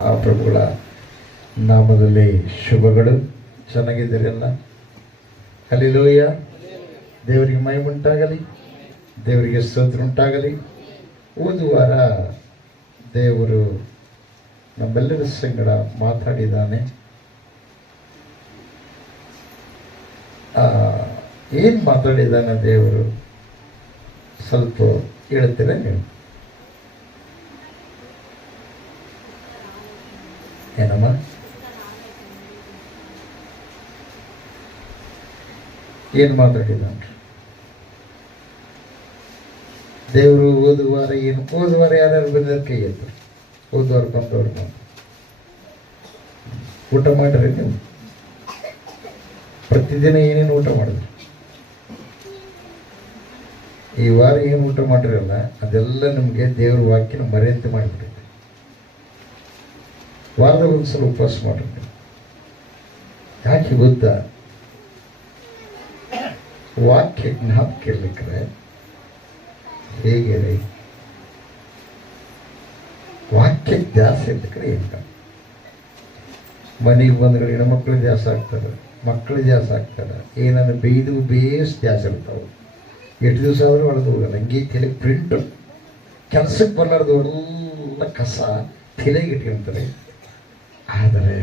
ಆ ಪ್ರಭುಗಳ ನಾಮದಲ್ಲಿ ಶುಭಗಳು. ಚೆನ್ನಾಗಿದ್ದೀರಲ್ಲ? ಹಲ್ಲೆಲೂಯಾ. ದೇವರಿಗೆ ಮಹಿಮೆ ಉಂಟಾಗಲಿ, ದೇವರಿಗೆ ಸ್ತೋತ್ರ ಉಂಟಾಗಲಿ. ಹೋದ ವಾರ ದೇವರು ನಮ್ಮೆಲ್ಲರ ಸಂಗಡ ಮಾತಾಡಿದ್ದಾನೆ. ಏನು ಮಾತಾಡಿದ್ದಾನೆ ದೇವರು ಸ್ವಲ್ಪ ಹೇಳ್ತೀರ ನೀವು? ಏನಮ್ಮ? ಏನು ಮಾತಾಡಿದ್ದಾನೆ ದೇವರು? ಹೋದ ವಾರ ಯಾರ್ಯಾರು ಬಂದಿದ್ದಾರೆ ಕೈ ಎತ್ತು. ಹೋದ ವಾರ ಬಂದವ್ರು ಊಟ ಮಾಡ್ರಿ ನೀವು? ಪ್ರತಿದಿನ ಏನೇನು ಊಟ ಮಾಡಿದ್ರಿ? ಈ ವಾರ ಏನು ಊಟ ಮಾಡಿರಲ್ಲ ಅದೆಲ್ಲ ನಮಗೆ ದೇವ್ರ ವಾಕ್ಯನ ಮರೆಯಂತೆ ಮಾಡಿಬಿಟ್ಟಿದೆ. ವಾರದಾಗ ಒಂದ್ಸಲ ಉಪವಾಸ ಮಾಡ್ರಿ. ಯಾಕೆ ಗೊತ್ತಾ? ವಾಕ್ಯ ಜ್ಞಾಪಕ ಇರ್ಲಿಕ್ರೆ ಹೇಗೆ ರೀ? ವಾಕ್ಯ ದ್ಯಾಸ ಇರ್ಲಿಕ್ರೆ ಇಲ್ಲ. ಮನೆಗೆ ಬಂದ್ಗಳು ಹೆಣ್ಮಕ್ಳು ದ್ಯಾಸ ಆಗ್ತಾರೆ, ಮಕ್ಕಳು ದ್ಯಾಸ ಆಗ್ತಾರೆ. ಏನಂದ್ರೆ ಬೇಯ್ದು ಬೇಸ್ ದ್ಯಾಸ ಇರ್ತಾವೆ. ಎಷ್ಟು ದಿವಸ ಆದರೂ ಹೊಡೆದು ಹೋಗಲ್ಲ. ಹಂಗೆ ತಲೆಗೆ ಪ್ರಿಂಟ್, ಕೆಲಸಕ್ಕೆ ಬರಲಾರ್ದು ಎಲ್ಲ ಕಸ ತಲೆಗೆ ಇಟ್ಕೊಂತಾರೆ. ಆದರೆ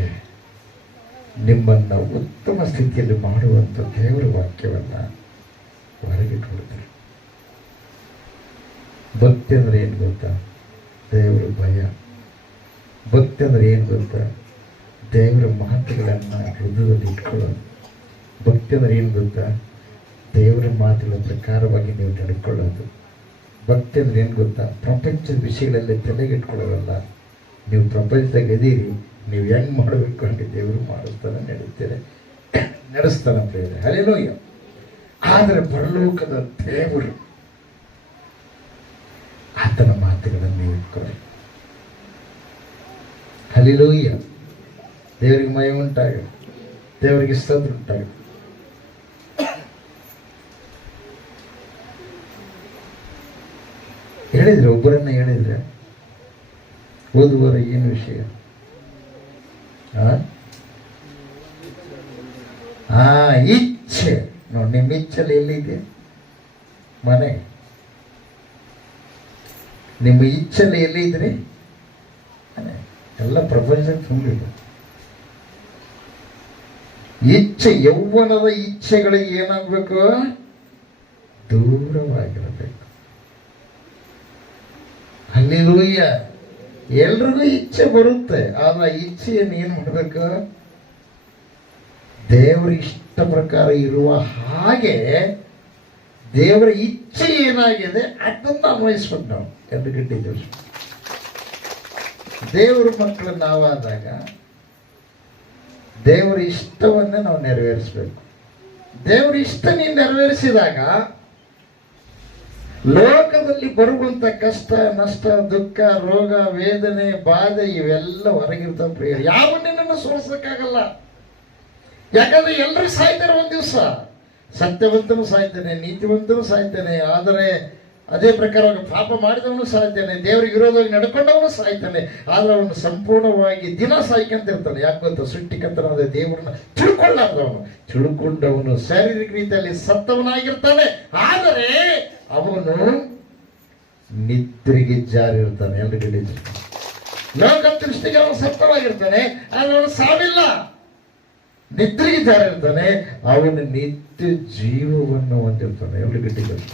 ನಿಮ್ಮನ್ನು ಉತ್ತಮ ಸ್ಥಿತಿಯಲ್ಲಿ ಮಾಡುವಂಥ ದೇವರ ವಾಕ್ಯವನ್ನು ಹೊರಗಿಟ್ಕೊಳ್ತಾರೆ. ಭಕ್ತಿ ಅಂದರೆ ಏನು ಗೊತ್ತಾ? ದೇವರ ಭಯ. ಭಕ್ತಿ ಅಂದರೆ ಏನು ಗೊತ್ತಾ? ದೇವರ ಮಾತುಗಳನ್ನು ಹೃದಯದಲ್ಲಿ ಇಟ್ಕೊಳ್ಳೋದು. ಭಕ್ತಿ ಅಂದರೆ ಏನು ಗೊತ್ತಾ? ದೇವರ ಮಾತುಗಳ ಪ್ರಕಾರವಾಗಿ ನೀವು ನಡ್ಕೊಳ್ಳೋದು. ಭಕ್ತಿ ಅಂದರೆ ಏನು ಗೊತ್ತಾ? ಪ್ರಪಂಚದ ವಿಷಯಗಳಲ್ಲಿ ತಲೆಗಿಟ್ಕೊಳ್ಳೋದಲ್ಲ. ನೀವು ಪ್ರಪಂಚದಾಗ ಇದೀರಿ, ನೀವು ಹೆಂಗೆ ಮಾಡಬೇಕು ಅಂತ ದೇವರು ಮಾಡಿಸ್ತಾನೆ, ನಡೆಸ್ತಾನೆ ಅಂತ ಹೇಳಿದೆ. ಹಲ್ಲೆಲೂಯಾ. ಆದರೆ ಪರಲೋಕದ ದೇವರು ಆತನ ಮಾತುಗಳನ್ನು ನೀವು ಇಟ್ಕೊಳ್ಳಿ. ಹಲ್ಲೆಲೂಯಾ. ದೇವರಿಗೆ ಮಹಿಮೆ ಉಂಟಾಗಲಿ, ದೇವರಿಗೆ ಸ್ತೋತ್ರ ಉಂಟಾಗಲಿ. ಹೇಳಿದ್ರೆ ಒಬ್ಬರನ್ನ ಹೇಳಿದ್ರೆ ಓದುವರ ಏನು ವಿಷಯ? ಇಚ್ಛೆ ನೋಡಿ. ನಿಮ್ಮ ಇಚ್ಛೆಲಿ ಎಲ್ಲಿದೆ? ಮನೆ. ನಿಮ್ಮ ಇಚ್ಛೆಲಿ ಎಲ್ಲಿದ್ರಿ? ಮನೆ. ಎಲ್ಲ ಪ್ರಪಂಚಕ್ಕೆ ತುಂಬಿದೆ ಇಚ್ಛೆ. ಯೌವನದ ಇಚ್ಛೆಗಳಿಗೆ ಏನಾಗಬೇಕು? ದೂರವಾಗಿರಬೇಕು. ಹಲ್ಲೆಲೂಯಾ. ಎಲ್ರಿಗೂ ಇಚ್ಛೆ ಬರುತ್ತೆ, ಆದ್ರೆ ಇಚ್ಛೆಯನ್ನು ಏನು ಮಾಡಬೇಕು? ದೇವರ ಇಷ್ಟ ಪ್ರಕಾರ ಇರುವ ಹಾಗೆ ದೇವರ ಇಚ್ಛೆ ಏನಾಗಿದೆ ಅದನ್ನು ಅನ್ವಯಿಸ್ಬೇಕು. ನಾವು ಎರಡು ಗಂಟೆ ದಿವಸ ದೇವರ ಮಕ್ಕಳು ನಾವಾದಾಗ ದೇವರ ಇಷ್ಟವನ್ನೇ ನಾವು ನೆರವೇರಿಸಬೇಕು. ದೇವರ ಇಷ್ಟ ನೀವು ನೆರವೇರಿಸಿದಾಗ ಲೋಕದಲ್ಲಿ ಬರುವಂತ ಕಷ್ಟ, ನಷ್ಟ, ದುಃಖ, ರೋಗ, ವೇದನೆ, ಬಾಧೆ ಇವೆಲ್ಲ ಹೊರಗಿರ್ತಾವ ಪ್ರಿಯ. ಯಾವನ್ನೇನನ್ನು ಸೋಲಿಸಕ್ಕಾಗಲ್ಲ. ಯಾಕಂದ್ರೆ ಎಲ್ಲರೂ ಸಾಯ್ತಾರೆ ಒಂದ್ ದಿವಸ. ಸತ್ಯವಂತನು ಸಾಯ್ತಾನೆ, ನೀತಿವಂತನು ಸಾಯ್ತಾನೆ. ಆದರೆ ಅದೇ ಪ್ರಕಾರವಾಗಿ ಪಾಪ ಮಾಡಿದವನು ಸಾಯ್ತಾನೆ, ದೇವರಿಗೆ ವಿರೋಧವಾಗಿ ನಡ್ಕೊಂಡವನು ಸಾಯ್ತಾನೆ. ಆದ್ರೆ ಅವನು ಸಂಪೂರ್ಣವಾಗಿ ದಿನ ಸಾಯ್ಕಂತಿರ್ತಾನೆ. ಯಾಕೆ ಗೊತ್ತಾ? ಸೃಷ್ಟಿಕರ್ತನಾದ ದೇವರನ್ನ ತಿಳ್ಕೊಂಡವನು ಶಾರೀರಿಕ ರೀತಿಯಲ್ಲಿ ಸತ್ತವನಾಗಿರ್ತಾನೆ. ಆದರೆ ಅವನು ನಿದ್ರೆಗೆ ಜಾರಿರ್ತಾನೆ. ಎರಡು ಗಡಿ ಲೋಕ ದೃಷ್ಟಿಗೆ ಅವನು ಸತ್ತವಾಗಿರ್ತಾನೆ, ಆದ್ರೆ ಅವನು ಸಾವಿಲ್ಲ, ನಿದ್ರೆಗೆ ಜಾರಿರ್ತಾನೆ. ಅವನು ನಿತ್ಯ ಜೀವವನ್ನು ಹೊಂದಿರ್ತಾನೆ. ಎರಡು ಗಡ್ಡಿಗಳು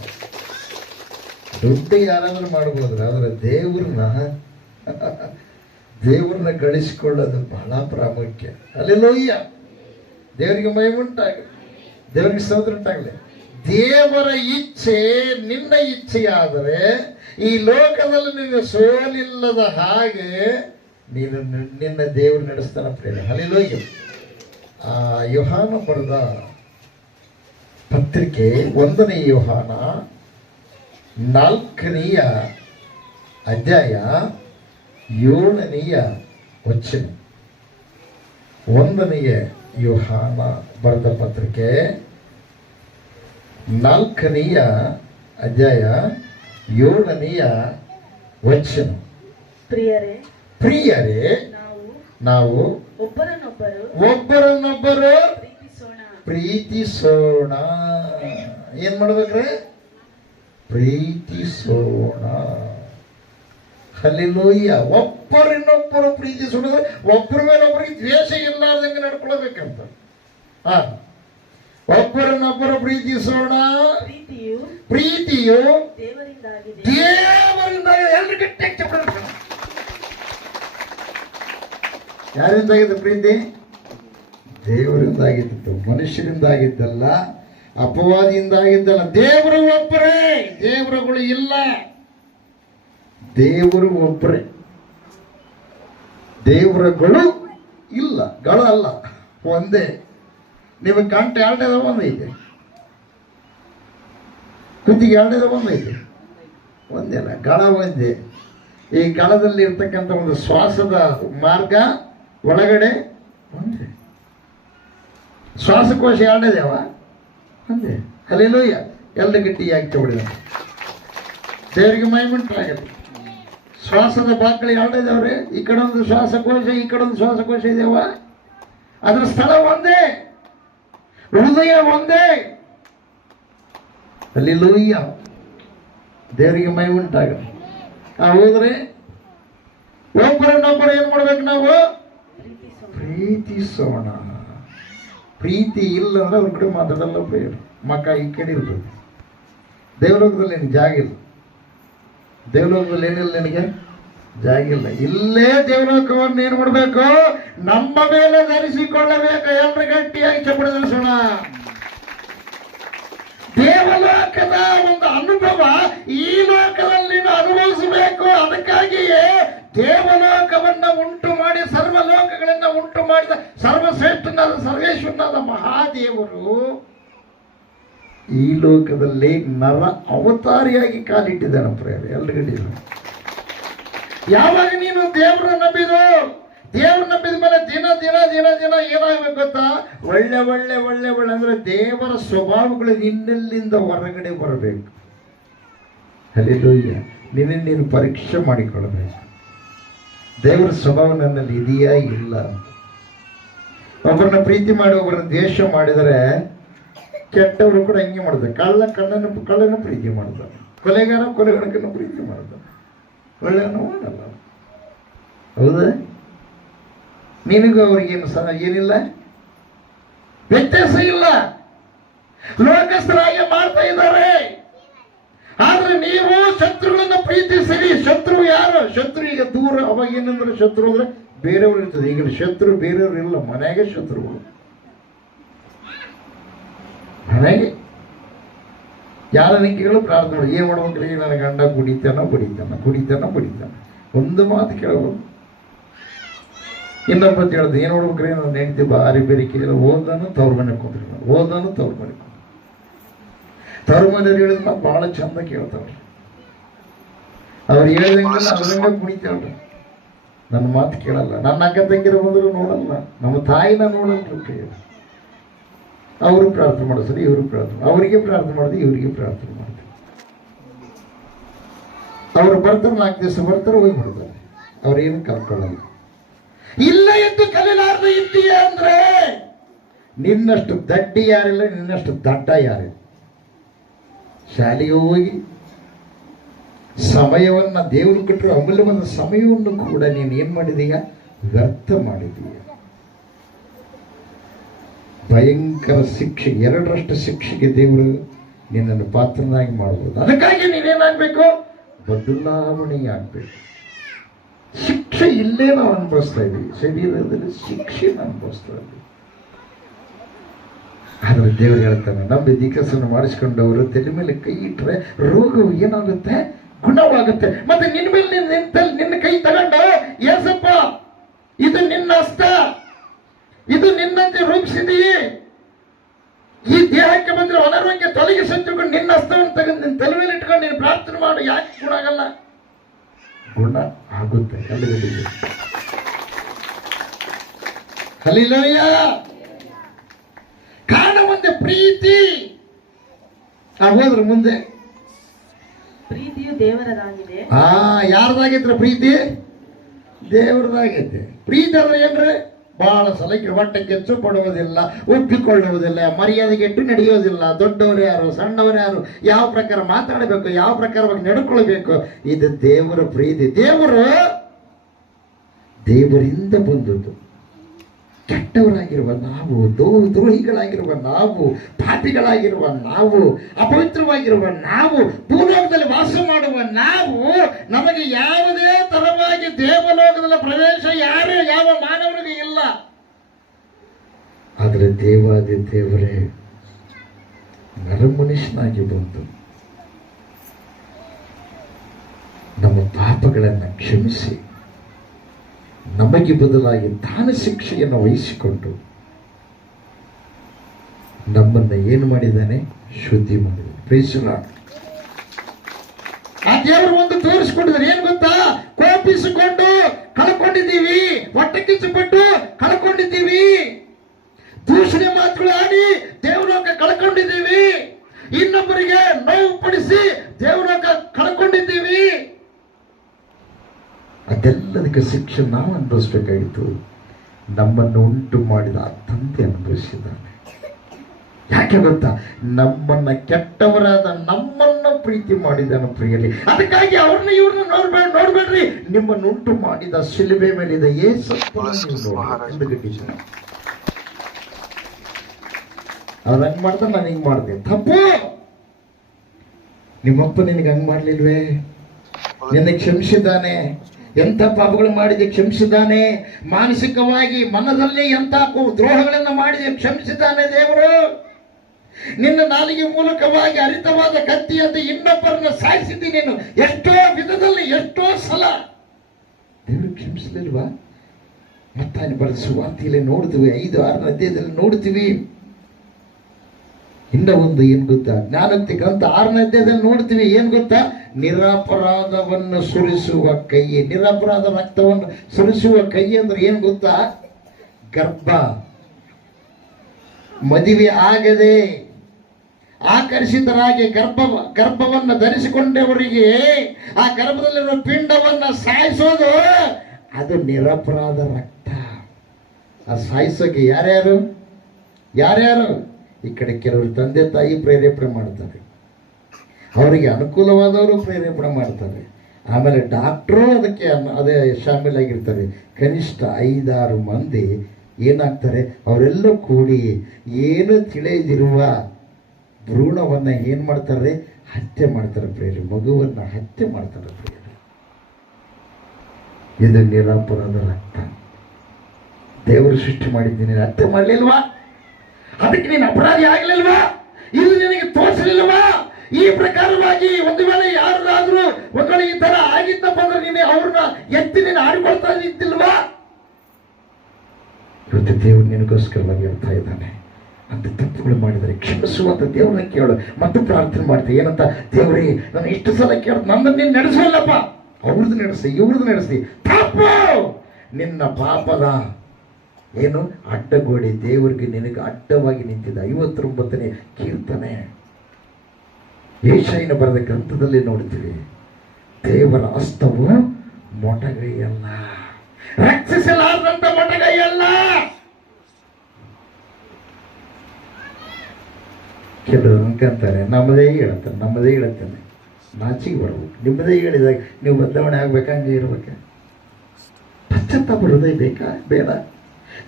ದುಡ್ಡು ಯಾರಾದ್ರೂ ಮಾಡಬಹುದ್ರೆ, ಆದ್ರೆ ದೇವ್ರನ್ನ ಗಳಿಸಿಕೊಳ್ಳೋದು ಬಹಳ ಪ್ರಾಮುಖ್ಯ. ಹಲ್ಲೆಲೂಯಾ. ದೇವರಿಗೆ ಮಹಿಮೆ ಉಂಟಾಗಲಿ, ದೇವರಿಗೆ ಸ್ತೋತ್ರ ಉಂಟಾಗಲಿ. ದೇವರ ಇಚ್ಛೆ ನಿನ್ನ ಇಚ್ಛೆಯಾದರೆ ಈ ಲೋಕದಲ್ಲಿ ನಿನ್ನ ಸೋಲಿಲ್ಲದ ಹಾಗೆ ನಿನ್ನ ದೇವರು ನಡೆಸ್ತಾನ ಪ್ರೇಮ. ಹಲ್ಲೆಲೂಯಾ. ಯೋಹಾನ ಬರೆದ ಪತ್ರಿಕೆ 1ನೇ ಯೋಹಾನ 4ನೇ ಅಧ್ಯಾಯ 7ನೇ ವಚನ. 1ನೇ ಯೋಹಾನ ಬರೆದ ಪತ್ರಿಕೆ 4ನೇ ಅಧ್ಯಾಯ 7ನೇ ವಚನ. ಪ್ರಿಯರೇ, ಪ್ರಿಯರೇ, ನಾವು ನಾವು ಒಬ್ಬರನ್ನೊಬ್ಬರು ಪ್ರೀತಿಸೋಣ. ಏನ್ ಮಾಡ್ಬೇಕ್ರೆ? ಪ್ರೀತಿಸೋಣ. ಹಲ್ಲೆಲೂಯಾ. ಒಬ್ಬರಿನ್ನೊಬ್ಬರು ಪ್ರೀತಿಸೋಣ, ಒಬ್ಬರ ಮೇಲೆ ಒಬ್ಬರಿಗೆ ದ್ವೇಷ ಇಲ್ಲಾರ್ದಂಗೆ ನಡ್ಕೊಳ್ಬೇಕಂತ. ಒಬ್ಬರನ್ನೊಬ್ಬರು ಪ್ರೀತಿಸೋಣ. ಪ್ರೀತಿಯು ದೇವರಿಂದ. ಎಲ್ರು ಗಟ್ಟಿಯಾಗಿ ಚಪ್ಪಾಳೆ. ಯಾರಿಂದಾಗಿದ್ದು ಪ್ರೀತಿ? ದೇವರಿಂದಾಗಿದ್ದು, ಮನುಷ್ಯರಿಂದ ಆಗಿದ್ದಲ್ಲ, ಅಪವಾದಿಯಿಂದ ಆಗಿದ್ದಲ್ಲ. ದೇವರು ಒಬ್ಬರೇ, ದೇವರುಗಳು ಇಲ್ಲ. ದೇವರು ಒಬ್ಬರೇ, ದೇವರುಗಳು ಇಲ್ಲ. ಗಳು ಅಲ್ಲ, ಒಂದೇ. ನಿಮಗೆ ಕಂಠ ಎರಡೇದ ಒಂದೈತೆ, ಕುತ್ತಿಗೆ ಎರಡೇದ ಒಂದೈತೆ, ಒಂದೇ ಅಲ್ಲ, ಗಳ ಒಂದೇ. ಈ ಗಳದಲ್ಲಿ ಇರ್ತಕ್ಕಂಥ ಒಂದು ಶ್ವಾಸದ ಮಾರ್ಗ ಒಳಗಡೆ ಒಂದೇ. ಶ್ವಾಸಕೋಶ ಎರಡೇದೇವ ಒಂದೇ. ಹಲ್ಲೆಲೂಯಾ. ಎಲ್ಲ ಗಟ್ಟಿಯಾಗಿ ತಗೊಳ್ಳಿ. ದೇವರಿಗೆ ಮಹಿಮೆಯುಂಟಾಗಲಿ. ಶ್ವಾಸದ ಬಾಕಳಿ ಎರಡೇದವ್ರೆ. ಈ ಕಡೆ ಒಂದು ಶ್ವಾಸಕೋಶ, ಈ ಕಡೆ ಒಂದು ಶ್ವಾಸಕೋಶ ಇದೆಯವ. ಅದರ ಸ್ಥಳ ಒಂದೇ, ಹೃದಯ ಒಂದೇ. ಹಲ್ಲೆಲೂಯಾ. ದೇವರಿಗೆ ಮಹಿಮೆಯುಂಟಾಗಲಿ. ಹೋದ್ರೆ ಒಬ್ಬರನ್ನೊಬ್ಬರು ಏನ್ ಮಾಡ್ಬೇಕು? ನಾವು ಪ್ರೀತಿಸೋಣ. ಪ್ರೀತಿ ಇಲ್ಲ ಅಂದ್ರೆ ಅವ್ರ ಕಡೆ ಮಾತಾಡಲ್ಲ. ಬೇಡ ಮಕ್ಕ ಈ ಕಡೆ ಇರ್ತದೆ. ದೇವಲೋಕದಲ್ಲಿ ನಿನಗೆ ಜಾಗ ಇಲ್ಲ. ದೇವಲೋಕದಲ್ಲಿ ಏನಿಲ್ಲ, ನಿನಗೆ ಜಾಗ ಇಲ್ಲ. ಇಲ್ಲೇ ದೇವಲೋಕವನ್ನು ಏನ್ ಮಾಡ್ಬೇಕು? ನಮ್ಮ ಮೇಲೆ ಧರಿಸಿಕೊಳ್ಳಬೇಕು. ಎಲ್ಲರ ಗಟ್ಟಿಯಾಗಿ ಚಪ್ಪಡಿ ಧರಿಸೋಣ. ದೇವಲೋಕದ ಒಂದು ಅನುಭವ ಈ ಲೋಕದಲ್ಲಿ ಅನುಭವಿಸಬೇಕು. ಅದಕ್ಕಾಗಿಯೇ ದೇವಲೋಕವನ್ನ ಉಂಟು ಮಾಡಿ ಸರ್ವಲೋಕಗಳನ್ನ ಉಂಟು ಮಾಡಿದ ಸರ್ವಶ್ರೇಷ್ಠನಾದ ಸರ್ವೇಶ್ವರನಾದ ಮಹಾದೇವರು ಈ ಲೋಕದಲ್ಲಿ ನರ ಅವತಾರಿಯಾಗಿ ಕಾಲಿಟ್ಟಿದ್ದಾನೆ. ಪ್ರೇರೆ ಎಲ್ರಿಗಡಿ. ಯಾವಾಗ ನೀನು ದೇವರ ನಂಬಿದು, ದೇವ್ರ ನಂಬಿದ ಮೇಲೆ ದಿನ ದಿನ ದಿನ ದಿನ ಏನಾಗಬೇಕು ಗೊತ್ತಾ? ಒಳ್ಳೆ ಒಳ್ಳೆ ಒಳ್ಳೆ ಒಳ್ಳೆ ಅಂದ್ರೆ ದೇವರ ಸ್ವಭಾವಗಳು ನಿನ್ನೆಲ್ಲಿಂದ ಹೊರಗಡೆ ಬರಬೇಕು. ಹಲ್ಲೆಲೂಯಾ. ನೀನು ಪರೀಕ್ಷೆ ಮಾಡಿಕೊಳ್ಳಬೇಕು. ದೇವರ ಸ್ವಭಾವ ನನ್ನಲ್ಲಿ ಇದೆಯಾ ಇಲ್ಲ. ಒಬ್ಬರನ್ನ ಪ್ರೀತಿ ಮಾಡಿ ಒಬ್ಬರನ್ನ ದ್ವೇಷ ಮಾಡಿದರೆ ಕೆಟ್ಟವರು ಕೂಡ ಹಿಂಗೆ ಮಾಡ್ತಾರೆ. ಕಳ್ಳನ ಪ್ರೀತಿ ಮಾಡ್ತಾರೆ, ಕೊಲೆಗಾರಕನ್ನು ಪ್ರೀತಿ ಮಾಡ್ತಾರೆ, ಒಳ್ಳೆಯನು ಮಾಡಲ್ಲ. ಹೌದಾ? ನಿನಗೂ ಅವ್ರಿಗೇನು ಏನಿಲ್ಲ, ವ್ಯತ್ಯಾಸ ಇಲ್ಲ. ಲೋಕಸ್ಥರಾಗಿ ಮಾಡ್ತಾ ಇದ್ದಾರೆ. ಆದ್ರೆ ನೀವು ಶತ್ರುಗಳನ್ನ ಪ್ರೀತಿಸಿರಿ. ಶತ್ರು ಯಾರು? ಶತ್ರು ಈಗ ದೂರ. ಅವಾಗ ಏನಂದ್ರೆ ಶತ್ರು ಅಂದ್ರೆ ಬೇರೆಯವ್ರು ಇರ್ತದೆ. ಈಗ ಶತ್ರು ಬೇರೆಯವ್ರು ಇಲ್ಲ, ಮನೆಗೆ ಶತ್ರುಗಳು. ಮನೆಗೆ ಯಾರನ್ನ ಕೇಳು ಪ್ರಾರ್ಥನೆ ಮಾಡಿ. ಏನ್ ಮಾಡ್ಬೇಕ್ರಿ? ನನ್ನ ಗಂಡ ಕುಡಿತಾನ. ಒಂದು ಮಾತು ಕೇಳಬಹುದು. ಇನ್ನೊಬ್ಬ ಹೇಳ್ದು ಏನ್ ನೋಡ್ಬೇಕ್ರಿ? ನನ್ನ ಹೆಂಡತಿ ಬಾರಿ ಬೇರೆ ಕೇಳಿಲ್ಲ. ಓದನು ತವ್ರ ಮನೆ ಕುಂದ್ರಿ, ಓದನು ತವ್ರ ಮನೆ ಕುಂದ್ರಿ. ತವ್ರ ಮನೆಯವ್ರು ಹೇಳಿದ್ ನಾವು ಬಹಳ ಚಂದ ಕೇಳ್ತಾವ್ರಿ. ಅವ್ರು ಹೇಳಿದಂಗೆಲ್ಲ ಅವ್ರಂಗ ಕುಣಿತಾವ್ರಿ. ನನ್ನ ಮಾತು ಕೇಳಲ್ಲ. ನನ್ನ ಅಕ್ಕ ತಂಗಿರ ಬಂದ್ರು ನೋಡಲ್ಲ. ನಮ್ಮ ತಾಯಿನ ನೋಡಲ್ರಿ. ಅವರು ಪ್ರಾರ್ಥನೆ ಮಾಡಿಸ್ರಿ, ಇವರು ಪ್ರಾರ್ಥನೆ, ಅವರಿಗೆ ಪ್ರಾರ್ಥನೆ ಮಾಡಿದ್ರೆ ಇವರಿಗೆ ಪ್ರಾರ್ಥನೆ ಮಾಡ್ತಾರೆ. ಅವ್ರು ಬರ್ತಾರೆ, 4 ದಿವಸ ಬರ್ತಾರೆ, ಹೋಗಿ ಬಿಡ್ತಾರೆ. ಅವ್ರೇನು ಕಲ್ಕೊಳ್ಳಲ್ಲ. ಇಲ್ಲ ಎಂದು ಕಲಿಲಾರ್ದು ಇದ್ದೀಯ ಅಂದ್ರೆ ನಿನ್ನಷ್ಟು ದಡ್ಡಿ ಯಾರಿಲ್ಲ, ನಿನ್ನಷ್ಟು ದಡ್ಡ ಯಾರಿಲ್ಲ. ಶಾಲೆಗೆ ಹೋಗಿ ಸಮಯವನ್ನ ದೇವರು ಕೊಟ್ಟರು ಅಮೂಲ್ಯವಾದ ಸಮಯವನ್ನು ಕೂಡ ನೀನು ಏನ್ ಮಾಡಿದೀಯ? ವ್ಯರ್ಥ ಮಾಡಿದೀಯ. ಭಯಂಕರ ಶಿಕ್ಷೆ, 2ರಷ್ಟು ಶಿಕ್ಷೆಗೆ ದೇವರು ನಿನ್ನನ್ನು ಪಾತ್ರನಾಗಿ ಮಾಡಬಹುದು. ಅದಕ್ಕಾಗಿ ನೀನೇನಾಗಬೇಕು? ಬದಲಾವಣೆಯಾಗಬೇಕು. ಶಿಕ್ಷೆ ಇಲ್ಲೇ ನಾವು ಅನುಭವಿಸ್ತಾ ಇದ್ದೀವಿ. ಶರೀರದಲ್ಲಿ ಶಿಕ್ಷೆ ಅನುಭವಿಸ್ತಾ ಇದ್ದೀವಿ. ಆದ್ರೆ ದೇವರು ಹೇಳ್ತಾನೆ, ನಂಬಿ ದೀಕ್ಷಾಸನ ಮಾಡಿಸ್ಕೊಂಡವರು ತಲೆ ಮೇಲೆ ಕೈ ಇಟ್ಟರೆ ರೋಗವು ಏನಾಗುತ್ತೆ? ಗುಣವಾಗುತ್ತೆ. ಮತ್ತೆ ನಿನ್ನ ಮೇಲೆ ನಿನ್ನ ಕೈ ತಗೊಂಡ, ಏಸಪ್ಪ ಇದು ನಿನ್ನ ಹಸ್ತ, ಇದು ನಿನ್ನಂತೆ ರೂಪಿಸಿದೀಯೇ, ಈ ದೇಹಕ್ಕೆ ಬಂದ್ರೆ ಅನಾರೋಗ್ಯ ತೊಲಗಿಸಿಕೊಂಡು ನಿನ್ನ ಹಸ್ತವನ್ನು ತಗೊಂಡು ನಿನ್ನ ತಲೆ ಮೇಲೆ ಇಟ್ಕೊಂಡು ನೀನು ಪ್ರಾರ್ಥನೆ ಮಾಡು. ಯಾಕೆ ಗುಣ ಆಗಲ್ಲ? ಗುಣ ಆಗುತ್ತೆ. ಹಲ್ಲೆಲೂಯಾ. ಕಾರಣ ಒಂದೇ, ಪ್ರೀತಿ. ಹೋದ್ರ ಮುಂದೆ ಪ್ರೀತಿಯು ದೇವರದಾಗಿದೆ. ಯಾರ್ದಾಗಿದ್ರ ಪ್ರೀತಿ? ದೇವರದಾಗೈತೆ. ಪ್ರೀತಿ ಅಂದ್ರೆ ಏನ್ರಿ? ಬಹಳ ಸಲಕ್ಕೆ ಹೊಟ್ಟೆ ಕೆಚ್ಚು ಪಡುವುದಿಲ್ಲ, ಒಪ್ಪಿಕೊಳ್ಳುವುದಿಲ್ಲ, ಮರ್ಯಾದೆಗೆಟ್ಟು ನಡೆಯೋದಿಲ್ಲ. ದೊಡ್ಡವರು ಯಾರು, ಸಣ್ಣವರು ಯಾರು, ಯಾವ ಪ್ರಕಾರ ಮಾತಾಡಬೇಕು, ಯಾವ ಪ್ರಕಾರವಾಗಿ ನಡ್ಕೊಳ್ಬೇಕು, ಇದು ದೇವರ ಪ್ರೀತಿ. ದೇವರಿಂದ ಬಂದದ್ದು. ಕೆಟ್ಟವರಾಗಿರುವ ನಾವು, ದ್ರೋಹಿಗಳಾಗಿರುವ ನಾವು, ಪಾಪಿಗಳಾಗಿರುವ ನಾವು, ಅಪವಿತ್ರವಾಗಿರುವ ನಾವು, ಭೂಲೋಕದಲ್ಲಿ ವಾಸ ಮಾಡುವ ನಾವು, ನಮಗೆ ಯಾವುದೇ ತರವಾಗಿ ದೇವಲೋಕದಲ್ಲಿ ಪ್ರವೇಶ ಯಾವ ಮಾನವನಿಗೆ ಇಲ್ಲ. ಆದರೆ ದೇವಾದಿ ದೇವರೇ ನರಮನುಷ್ಯನಾಗಿ ಬಂದು ನಮ್ಮ ಪಾಪಗಳನ್ನು ಕ್ಷಮಿಸಿ ನಮಗೆ ಬದಲಾಗಿ ತಾನು ಶಿಕ್ಷೆಯನ್ನು ವಹಿಸಿಕೊಂಡು ನಮ್ಮನ್ನ ಏನು ಮಾಡಿದ್ದಾನೆ? ಶುದ್ಧಿ ಮಾಡಿದ್ದಾನೆ. Praise the Lord. ಆ ದೇವರು ಒಂದು ತೋರಿಸಿಕೊಂಡಿದ್ದಾರೆ. ಏನು ಗೊತ್ತಾ? ಕೋಪಿಸಿಕೊಂಡು ಕಳ್ಕೊಂಡಿದ್ದೀವಿ, ಹೊಟ್ಟೆ ಕಿಚ್ಚುಪಟ್ಟು ಕಳ್ಕೊಂಡಿದ್ದೀವಿ, ದೂಷಣೆ ಮಾತುಗಳು ಆಡಿ ದೇವಲೋಕ ಕಳ್ಕೊಂಡಿದ್ದೀವಿ, ಇನ್ನೊಬ್ಬರಿಗೆ ನೋವು ಪಡಿಸಿ ದೇವಲೋಕ ಕಳ್ಕೊಂಡಿದ್ದೀವಿ. ಅದೆಲ್ಲದಕ್ಕೆ ಶಿಕ್ಷೆ ನಾವು ಅನುಭವಿಸಬೇಕಾಗಿತ್ತು. ನಮ್ಮನ್ನು ಉಂಟು ಮಾಡಿದ ಆ ತಂದೆ ಅನುಭವಿಸಿದ್ದಾನೆ. ಯಾಕೆ ಗೊತ್ತಾ? ನಮ್ಮನ್ನ ಕೆಟ್ಟವರಾದ ನಮ್ಮನ್ನ ಪ್ರೀತಿ ಮಾಡಿದಾನ ಪ್ರಿಯರೇ. ಅದಕ್ಕಾಗಿ ಅವ್ರನ್ನ ಇವ್ರನ್ನ ನೋಡ್ಬೇಡ್ರಿ. ನಿಮ್ಮನ್ನು ಉಂಟು ಮಾಡಿದ ಶಿಲುಬೆ ಮೇಲಿದ ಅವ್ರು ಹಂಗ್ ಮಾಡ್ತಾರೆ, ನಾನು ಹಿಂಗ್ ಮಾಡ್ತೇನೆ. ತಪ್ಪು. ನಿಮ್ಮಪ್ಪ ನಿನಗೆ ಹಂಗ್ ಮಾಡ್ಲಿಲ್ವೇ? ನಿನ್ನ ಕ್ಷಮಿಸಿದ್ದಾನೆ. ಎಂಥ ಪಾಪಗಳು ಮಾಡಿದೆ ಕ್ಷಮಿಸಿದ್ದಾನೆ. ಮಾನಸಿಕವಾಗಿ ಮನದಲ್ಲಿ ಎಂಥ ದ್ರೋಹಗಳನ್ನು ಮಾಡಿದೆ ಕ್ಷಮಿಸಿದ್ದಾನೆ ದೇವರು. ನಿನ್ನ ನಾಲಿಗೆ ಮೂಲಕವಾಗಿ ಹರಿತವಾದ ಕತ್ತಿಯಂತೆ ಇನ್ನೊಬ್ಬರನ್ನ ಸಾಯಿಸಿದ್ದಿ ನೀನು. ಎಷ್ಟೋ ವಿಧದಲ್ಲಿ ಎಷ್ಟೋ ಸಲ ದೇವರು ಕ್ಷಮಿಸಲಿಲ್ವಾ? ಮತ್ತಾನೆ ಬರೆದ ಸುವಾರ್ತೆಯಲ್ಲಿ ನೋಡ್ತೀವಿ, 5-6 ಅಧ್ಯಾಯದಲ್ಲಿ ನೋಡ್ತೀವಿ. ಇನ್ನ ಒಂದು ಏನ್ ಗೊತ್ತಾ? ಜ್ಞಾನೋಕ್ತಿ ಗ್ರಂಥ 6ನೇ ಅಧ್ಯಾಯದಲ್ಲಿ ನೋಡ್ತೀವಿ. ಏನ್ ಗೊತ್ತಾ? ನಿರಪರಾಧವನ್ನು ಸುರಿಸುವ ಕೈ, ನಿರಪರಾಧ ರಕ್ತವನ್ನು ಸುರಿಸುವ ಕೈ ಅಂದ್ರೆ ಏನ್ ಗೊತ್ತಾ? ಗರ್ಭ, ಮದುವೆ ಆಗದೆ ಆಕರ್ಷಿತರಾಗಿ ಗರ್ಭವನ್ನು ಧರಿಸಿಕೊಂಡವರಿಗೆ ಆ ಗರ್ಭದಲ್ಲಿರುವ ಪಿಂಡವನ್ನ ಸಾಯಿಸೋದು ಅದು ನಿರಪರಾಧ ರಕ್ತ. ಆ ಸಾಯಿಸೋಕೆ ಯಾರ್ಯಾರು ಈ ಕಡೆ ಕೆಲವರು ತಂದೆ ತಾಯಿ ಪ್ರೇರೇಪಣೆ ಮಾಡ್ತಾರೆ, ಅವರಿಗೆ ಅನುಕೂಲವಾದವರು ಪ್ರೇರೇಪಣೆ ಮಾಡ್ತಾರೆ, ಆಮೇಲೆ ಡಾಕ್ಟ್ರು ಅದಕ್ಕೆ ಅದೇ ಶಾಮೀಲಾಗಿರ್ತಾರೆ. ಕನಿಷ್ಠ 5-6 ಮಂದಿ ಏನಾಗ್ತಾರೆ? ಅವರೆಲ್ಲ ಕೂಡಿ ಏನು ತಿಳಿಯದಿರುವ ಭ್ರೂಣವನ್ನ ಏನು ಮಾಡ್ತಾರೆ? ಹತ್ಯೆ ಮಾಡ್ತಾರೆ ಪ್ರಿಯರೇ. ಮಗುವನ್ನ ಹತ್ಯೆ ಮಾಡ್ತಾರೆ ಪ್ರಿಯರೇ. ಇದು ನಿರಪರಾಧ ರಕ್ತ. ದೇವರು ಸೃಷ್ಟಿ ಮಾಡಿದ್ದೀನಿ, ಹತ್ಯೆ ಮಾಡಲಿಲ್ವಾ? ಅದಕ್ಕೆ ನೀನು ಅಪರಾಧಿ ಆಗಲಿಲ್ವಾ? ಇದು ನಿನಗೆ ತೋರಿಸಲಿಲ್ವಾ? ಈ ಪ್ರಕಾರವಾಗಿ ಒಂದು ವೇಳೆ ಯಾರಾದ್ರೂ ಒಂದು ವೇಳೆ ಈ ತರ ಆಗಿದ್ದಪ್ಪ ಅಂದ್ರೆ ನೀನು ಅವ್ರನ್ನ ಎತ್ತಿ ನೀನು ಆಡಿಕೊಳ್ತಾ ಇದ್ದಿಲ್ವಾ? ಇವತ್ತು ದೇವರು ನಿನಗೋಸ್ಕರವಾಗಿ ಹೇಳ್ತಾ ಇದ್ದಾನೆ, ಅಂತ ತಪ್ಪುಗಳು ಮಾಡಿದರೆ ಕ್ಷಮಿಸುವಂತ ದೇವ್ರನ್ನ ಕೇಳು ಮತ್ತು ಪ್ರಾರ್ಥನೆ ಮಾಡ್ತೀವಿ. ಏನಂತ? ದೇವರೇ, ನಾನು ಇಷ್ಟು ಸಲ ಕೇಳ, ನನ್ನನ್ನು ನೀನು ನಡೆಸಲ್ಲಪ್ಪ, ಅವ್ರದ್ದು ನಡೆಸಿ, ಇವ್ರದ್ದು ನಡೆಸಿ. ತಪ್ಪು ನಿನ್ನ ಪಾಪದ ಏನು ಅಡ್ಡಗೋಡಿ ದೇವರಿಗೆ ನಿನಗೆ ಅಡ್ಡವಾಗಿ ನಿಂತಿದ್ದ. 59ನೇ ಕೀರ್ತನೆ ಯೆಶಾಯನ ಬರೆದ ಗ್ರಂಥದಲ್ಲಿ ನೋಡ್ತೀವಿ. ದೇವರ ಹಸ್ತವು ಮೊಟಗೈಯಲ್ಲ, ರಕ್ಷಿಸಲಾರದಂತ ಮೊಟಗೈಯಲ್ಲ. ಕೆಲವರು ಅನ್ಕಂತಾರೆ ನಮ್ಮದೇ ಹೇಳುತ್ತಾನೆ, ನಾಚಿಗೆ ಬರ್ಬೇಕು. ನಿಮ್ಮದೇ ಹೇಳಿದಾಗ ನೀವು ಬದಲಾವಣೆ ಆಗ್ಬೇಕಾ? ಹಂಗೆ ಇರ್ಬೇಕಾ? ಪಶ್ಚಾತ್ತಾಪ ಹೃದಯ ಬೇಕಾ? ಬೇಡ.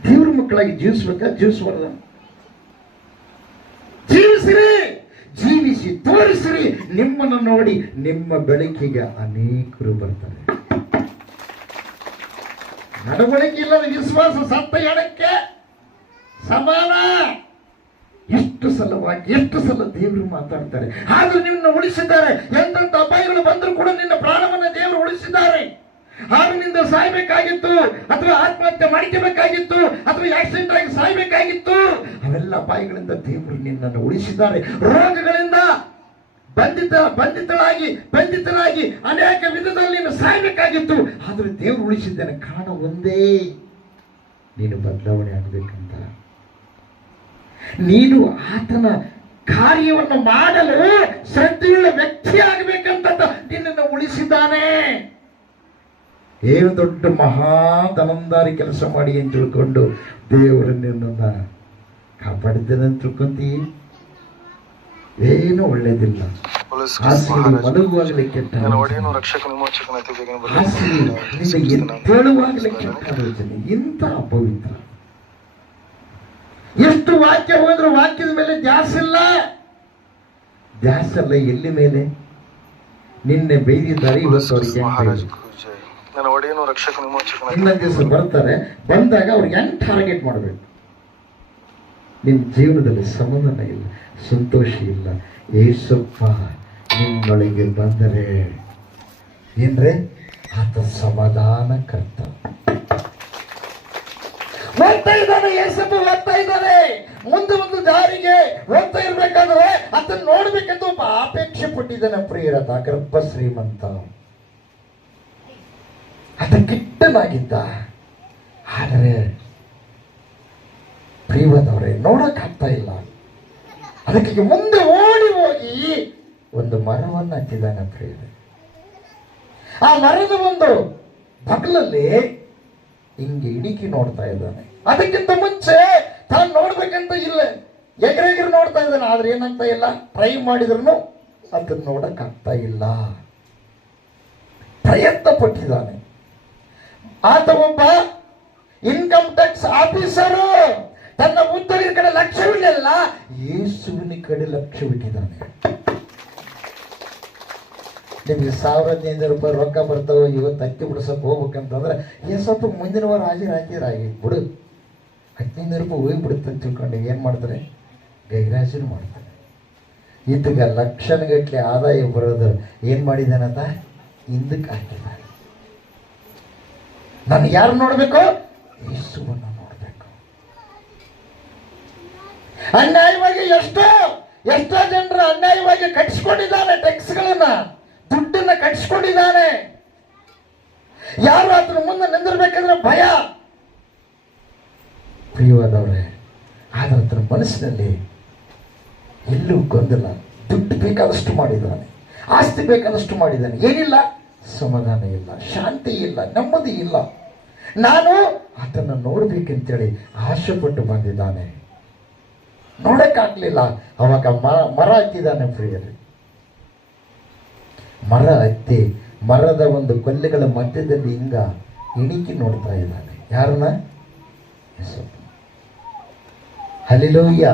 ದೇವ್ರ ಮಕ್ಕಳಾಗಿ ಜೀವಿಸಬಾರ್ದ? ಜೀವಿಸಿ ತೋರಿಸಿರಿ. ನಿಮ್ಮನ್ನು ನೋಡಿ ನಿಮ್ಮ ಬೆಳಕಿಗೆ ಅನೇಕರು ಬರ್ತಾರೆ. ನಡವಳಿಕೆ ಇಲ್ಲದ ವಿಶ್ವಾಸ ಸತ್ತ ಎಡಕ್ಕೆ ಸಮಾನ. ಎಷ್ಟು ಸಲ ದೇವರು ಮಾತಾಡ್ತಾರೆ, ಆದ್ರೂ ನಿನ್ನ ಉಳಿಸಿದ್ದಾರೆ. ಎಂತೆಂಥ ಅಪಾಯಗಳು ಬಂದರೂ ಕೂಡ ನಿನ್ನ ಪ್ರಾಣವನ್ನ ದೇವರು ಉಳಿಸಿದ್ದಾರೆ. ಹಾವಿನಿಂದ ಸಾಯ್ಬೇಕಾಗಿತ್ತು, ಅಥವಾ ಆತ್ಮಹತ್ಯೆ ಮಾಡಿಕಬೇಕಾಗಿತ್ತು, ಅಥವಾ ಆಕ್ಸಿಡೆಂಟ್ ಆಗಿ ಸಾಯ್ಬೇಕಾಗಿತ್ತು. ಅವೆಲ್ಲ ಅಪಾಯಗಳಿಂದ ದೇವರು ನಿನ್ನನ್ನು ಉಳಿಸಿದ್ದಾರೆ. ರೋಗಗಳಿಂದ ಬಂಧಿತರಾಗಿ ಅನೇಕ ವಿಧದಲ್ಲಿ ನೀನು ಸಾಯ್ಬೇಕಾಗಿತ್ತು, ಆದ್ರೆ ದೇವರು ಉಳಿಸಿದ್ದಾನೆ. ಕಾರಣ ಒಂದೇ, ನೀನು ಬದಲಾವಣೆ ಆಗಬೇಕಂತ. ನೀನು ಆತನ ಕಾರ್ಯವನ್ನು ಮಾಡಲು ಶ್ರದ್ಧೆಯುಳ್ಳ ವ್ಯಕ್ತಿ ಆಗಬೇಕಂತ ನಿನ್ನನ್ನು ಉಳಿಸಿದ್ದಾನೆ. ಏನು ದೊಡ್ಡ ಮಹಾಧನಂದಾರಿ ಕೆಲಸ ಮಾಡಿ ಅಂತ ತಿಳ್ಕೊಂಡು ದೇವರು ನಿನ್ನನ್ನು ಕಾಪಾಡಿದ್ದೇನೆ ಅಂತ ತಿಳ್ಕೊಂತೀ? ಏನು ಒಳ್ಳೇದಿಲ್ಲ. ಹಾಸಿಗೆ ಮಲಗುವಾಗಲೇ ಕೆಟ್ಟ ಹಾಸಿಗೆ ಎದ್ದೇಳುವಾಗಲೇ ಕೆಟ್ಟ ಆಲೋಚನೆ. ಇಂಥ ಅಪವಿತ್ರ. ಎಷ್ಟು ವಾಕ್ಯ ಹೋದ್ರು ವಾಕ್ಯದ ಮೇಲೆ ಧ್ಯಾಸ ಇಲ್ಲ. ಧ್ಯಾಸ ಅಲ್ಲ ಎಲ್ಲಿ ಮೇಲೆ? ನಿನ್ನೆ ಬೈದಿದ್ದಾರೆ, ಇವತ್ತು ಅವ್ರಿಗೆ ಇನ್ನೊಂದು ದಿವಸ ಬರ್ತಾರೆ. ಬಂದಾಗ ಅವ್ರಿಗೆ ಹೆಂಗ್ ಟಾರ್ಗೆಟ್ ಮಾಡಬೇಕು? ನಿನ್ನ ಜೀವನದಲ್ಲಿ ಸಮಾಧಾನ ಇಲ್ಲ, ಸಂತೋಷ ಇಲ್ಲ. ಏಸಪ್ಪ ನಿನ್ನೊಳಗೆ ಬಂದರೆ ಏನ್ರೆ ಆತ ಸಮಾಧಾನ ಕರ್ತ. ಹೋಗ್ತಾ ಇದ್ದಾನೆ ಏಸಪ್ಪ, ಹೋಗ್ತಾ ಇದ್ದಾನೆ ಮುಂದೆ ಒಂದು ದಾರಿಗೆ ಹೋಗ್ತಾ ಇರ್ಬೇಕಾದ್ರೆ ಅದನ್ನ ನೋಡ್ಬೇಕಂತ ಒಬ್ಬ ಅಪೇಕ್ಷೆ ಪಟ್ಟಿದ್ದಾನೆ. ಪ್ರಿಯರತ ಗರ್ಭ ಶ್ರೀಮಂತ, ಆತ ಕಿಟ್ಟನಾಗಿದ್ದ. ಆದರೆ ಪ್ರಿಯವಾದವರೇ ನೋಡಕ್ಕಾಗ್ತಾ ಇಲ್ಲ. ಅದಕ್ಕೆ ಮುಂದೆ ಓಡಿ ಹೋಗಿ ಒಂದು ಮರವನ್ನು ಹತ್ತಿದ್ದಾನೆ. ಪ್ರಿಯರೇ, ಆ ಮರದ ಒಂದು ಬಗಲಲ್ಲಿ ಹಿಂಗೆ ಇಡುಕಿ ನೋಡ್ತಾ ಇದ್ದಾನೆ. ಅದಕ್ಕಿಂತ ಮುಂಚೆ ತಾನು ನೋಡ್ಬೇಕಂತ ಇಲ್ಲ, ಎಗರೆಗರು ನೋಡ್ತಾ ಇದ್ದಾನೆ. ಆದ್ರೆ ಏನಾಗ್ತಾ ಇಲ್ಲ, ಟ್ರೈ ಮಾಡಿದ್ರು ಅದನ್ನ ನೋಡಕ್ಕಾಗ್ತಾ ಇಲ್ಲ. ಪ್ರಯತ್ನ ಪಟ್ಟಿದ್ದಾನೆ. ಆತ ಒಬ್ಬ ಇನ್ಕಮ್ ಟ್ಯಾಕ್ಸ್ ಆಫೀಸರು. ತನ್ನ ಉದ್ಯೋಗದ ಕಡೆ ಲಕ್ಷ್ಯವಿಲ್ಲ, ಯೇಸುವಿನ ಕಡೆ ಲಕ್ಷ್ಯವಿಟ್ಟಿದ್ದಾನೆ. ನಿಮ್ಗೆ 1500 ರೂಪಾಯಿ ರೊಕ್ಕ ಬರ್ತಾವ, ಇವತ್ತು ಅಕ್ಕಿ ಬಿಡಿಸೋಕೆ ಹೋಗ್ಬೇಕಂತಂದ್ರೆ ಸ್ವಲ್ಪ ಮುಂದಿನ ವಾರ ಹಾಜರಾಗಿ ಬಿಡು, 1500 ರೂಪಾಯಿ ಹೋಗ್ಬಿಡುತ್ತೆ ಅಂತ ತಿಳ್ಕೊಂಡು ಏನು ಮಾಡ್ತಾರೆ? ಗೈರಾಜನು ಮಾಡ್ತಾರೆ. ಇದೀಗ ಲಕ್ಷಣಗಟ್ಟಲೆ ಆದಾಯ ಬರೋದು ಏನು ಮಾಡಿದಾನಂತ ಹಿಂದಕ್ಕೆ ಹಾಕಿದ್ದಾನೆ. ನಾನು ಯಾರು ನೋಡ್ಬೇಕು? ಯೇಸುವನ್ನು ನೋಡ್ಬೇಕು. ಅನ್ಯಾಯವಾಗಿ ಎಷ್ಟೋ ಜನರು ಅನ್ಯಾಯವಾಗಿ ಕಟ್ಟಿಸ್ಕೊಂಡಿದ್ದಾನೆ. ಟ್ಯಾಕ್ಸ್ಗಳನ್ನ, ದುಡ್ಡನ್ನ ಕಟ್ಟಿಸ್ಕೊಂಡಿದ್ದಾನೆ. ಯಾರು ಅದರ ಮುಂದೆ ನಿಂದಿರ್ಬೇಕಂದ್ರೆ ಭಯ. ಪ್ರಿಯವಾದವರೇ, ಆದ್ರೆ ಅದರ ಮನಸ್ಸಿನಲ್ಲಿ ಎಲ್ಲೂ ಗೊಂದಲ. ದುಡ್ಡು ಬೇಕಾದಷ್ಟು ಮಾಡಿದ್ದಾನೆ, ಆಸ್ತಿ ಬೇಕಾದಷ್ಟು ಮಾಡಿದ್ದಾನೆ, ಏನಿಲ್ಲ, ಸಮಾಧಾನ ಇಲ್ಲ, ಶಾಂತಿ ಇಲ್ಲ, ನೆಮ್ಮದಿ ಇಲ್ಲ. ನಾನು ಅದನ್ನು ನೋಡ್ಬೇಕಂತೇಳಿ ಆಶೆಪಟ್ಟು ಬಂದಿದ್ದಾನೆ. ನೋಡಕ್ಕಾಗ್ಲಿಲ್ಲ. ಅವಾಗ ಮರ ಹತ್ತಿದ್ದಾನೆ. ಪ್ರಿಯರೇ, ಮರ ಹತ್ತಿ ಮರದ ಒಂದು ಕೊಲ್ಲೆಗಳ ಮಧ್ಯದಲ್ಲಿ ಹಿಂಗ ಇಣಿಕಿ ನೋಡ್ತಾ ಇದ್ದಾನೆ. ಯಾರನ್ನ? ಹಲ್ಲೆಲೂಯಾ.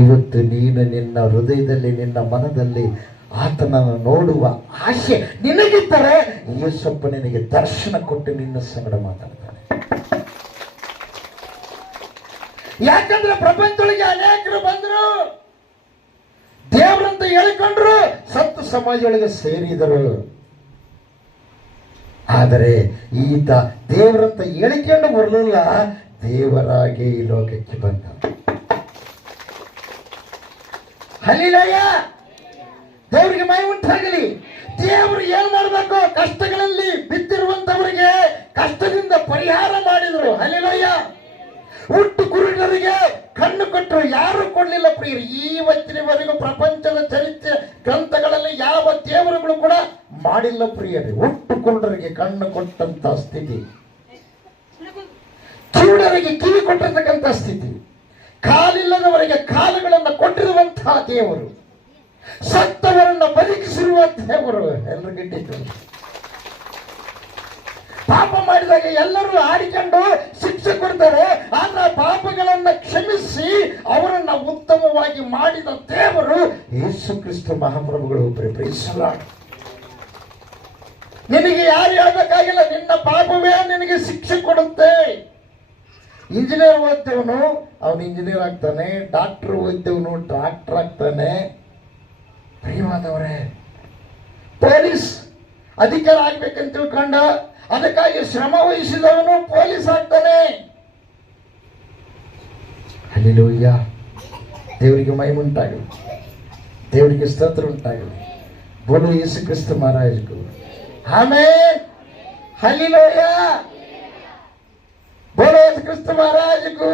ಇವತ್ತು ನೀನು ನಿನ್ನ ಹೃದಯದಲ್ಲಿ, ನಿನ್ನ ಮನದಲ್ಲಿ ಆತನನ್ನು ನೋಡುವ ಆಶೆ ನಿನಗಿದ್ದರೆ ಯೇಸಪ್ಪ ನಿನಗೆ ದರ್ಶನ ಕೊಟ್ಟು ನಿನ್ನ ಸಂಗಡ ಮಾತಾಡ್ತಾನೆ. ಯಾಕಂದ್ರೆ ಪ್ರಪಂಚದೊಳಗೆ ಅನೇಕರು ಬಂದರು, ದೇವರಂತ ಹೇಳಿಕೊಂಡ್ರು, ಸತ್ತು ಸಮಾಜದೊಳಗೆ ಸೇರಿದರು. ಆದರೆ ಈತ ದೇವರಂತ ಹೇಳಿಕೊಂಡು ಬರಲಿಲ್ಲ, ದೇವರಾಗಿ ಈ ಲೋಕಕ್ಕೆ ಬಂದ. ಹಲ್ಲೆಲೂಯಾ. ದೇವರಿಗೆ ಮಹಿಮೆ ಉಂಟಾಗಲಿ. ದೇವರು ಏನ್ ಮಾಡಬೇಕು? ಕಷ್ಟಗಳಲ್ಲಿ ಬಿದ್ದಿರುವಂತವರಿಗೆ ಕಷ್ಟದಿಂದ ಪರಿಹಾರ ಮಾಡಿದ್ರು. ಹಲ್ಲೆಲೂಯಾ. ಹುಟ್ಟು ಕುರುಡರಿಗೆ ಕಣ್ಣು ಕೊಟ್ಟರು, ಯಾರು ಕೊಡ್ಲಿಲ್ಲ. ಪ್ರಿಯರು, ಇವತ್ತಿನವರೆಗೂ ಪ್ರಪಂಚದ ಚರಿತ್ರೆ ಗ್ರಂಥಗಳಲ್ಲಿ ಯಾವ ದೇವರುಗಳು ಕೂಡ ಮಾಡಿಲ್ಲ. ಪ್ರಿಯರೇ, ಹುಟ್ಟು ಕುರುಡರಿಗೆ ಕಣ್ಣು ಕೊಟ್ಟಂತ ಸ್ಥಿತಿ, ಕಿವುಡರಿಗೆ ಕಿವಿ ಕೊಟ್ಟಿರ್ತಕ್ಕಂಥ ಸ್ಥಿತಿ, ಕಾಲಿಲ್ಲದವರಿಗೆ ಕಾಲುಗಳನ್ನು ಕೊಟ್ಟಿರುವಂತಹ ದೇವರು, ಸತ್ತವರನ್ನ ಬದುಕಿಸಿರುವ ದೇವರು. ಎಲ್ಲರಿಗಿಟ್ಟಿದ್ದು ಪಾಪ ಮಾಡಿದಾಗ ಎಲ್ಲರೂ ಆಡಿಕೊಂಡು ಶಿಕ್ಷೆ ಕೊಡ್ತಾರೆ. ಆದ್ರೆ ಪಾಪಗಳನ್ನ ಕ್ಷಮಿಸಿ ಅವರನ್ನ ಉತ್ತಮವಾಗಿ ಮಾಡಿದ ದೇವರು ಯೇಸು ಕ್ರಿಸ್ತ ಮಹಾಪ್ರಭುಗಳು. ನಿನಗೆ ಯಾರು ಹೇಳ್ಬೇಕಾಗಿಲ್ಲ, ನಿನ್ನ ಪಾಪವೇ ನಿನಗೆ ಶಿಕ್ಷೆ ಕೊಡುತ್ತೆ. ಇಂಜಿನಿಯರ್ ಓದ್ತೇವನು ಅವನು ಇಂಜಿನಿಯರ್ ಆಗ್ತಾನೆ, ಡಾಕ್ಟರ್ ಓದ್ತೇವನು ಡಾಕ್ಟರ್ ಆಗ್ತಾನೆ. ಪ್ರಿಯವಾದವರೇ, ಪೊಲೀಸ್ ಅಧಿಕಾರ ಆಗ್ಬೇಕಂತ ತಿಳ್ಕೊಂಡ ಅದಕ್ಕಾಗಿ ಶ್ರಮ ವಹಿಸಿದವನು ಪೊಲೀಸ್ ಆಗ್ತಾನೆ. ಹಲ್ಲೆಲೂಯಾ. ದೇವರಿಗೆ ಮಹಿಮೆ ಉಂಟಾಗಲಿ, ದೇವರಿಗೆ ಸ್ತೋತ್ರ ಉಂಟಾಗಲಿ. ಬೋಲೋ ಯೇಸು ಕ್ರಿಸ್ತ ಮಹಾರಾಜಗೂ ಆಮೆನ್. ಹಲ್ಲೆಲೂಯಾ. ಬೋಲೋ ಯೇಸು ಕ್ರಿಸ್ತ ಮಹಾರಾಜಗೂ.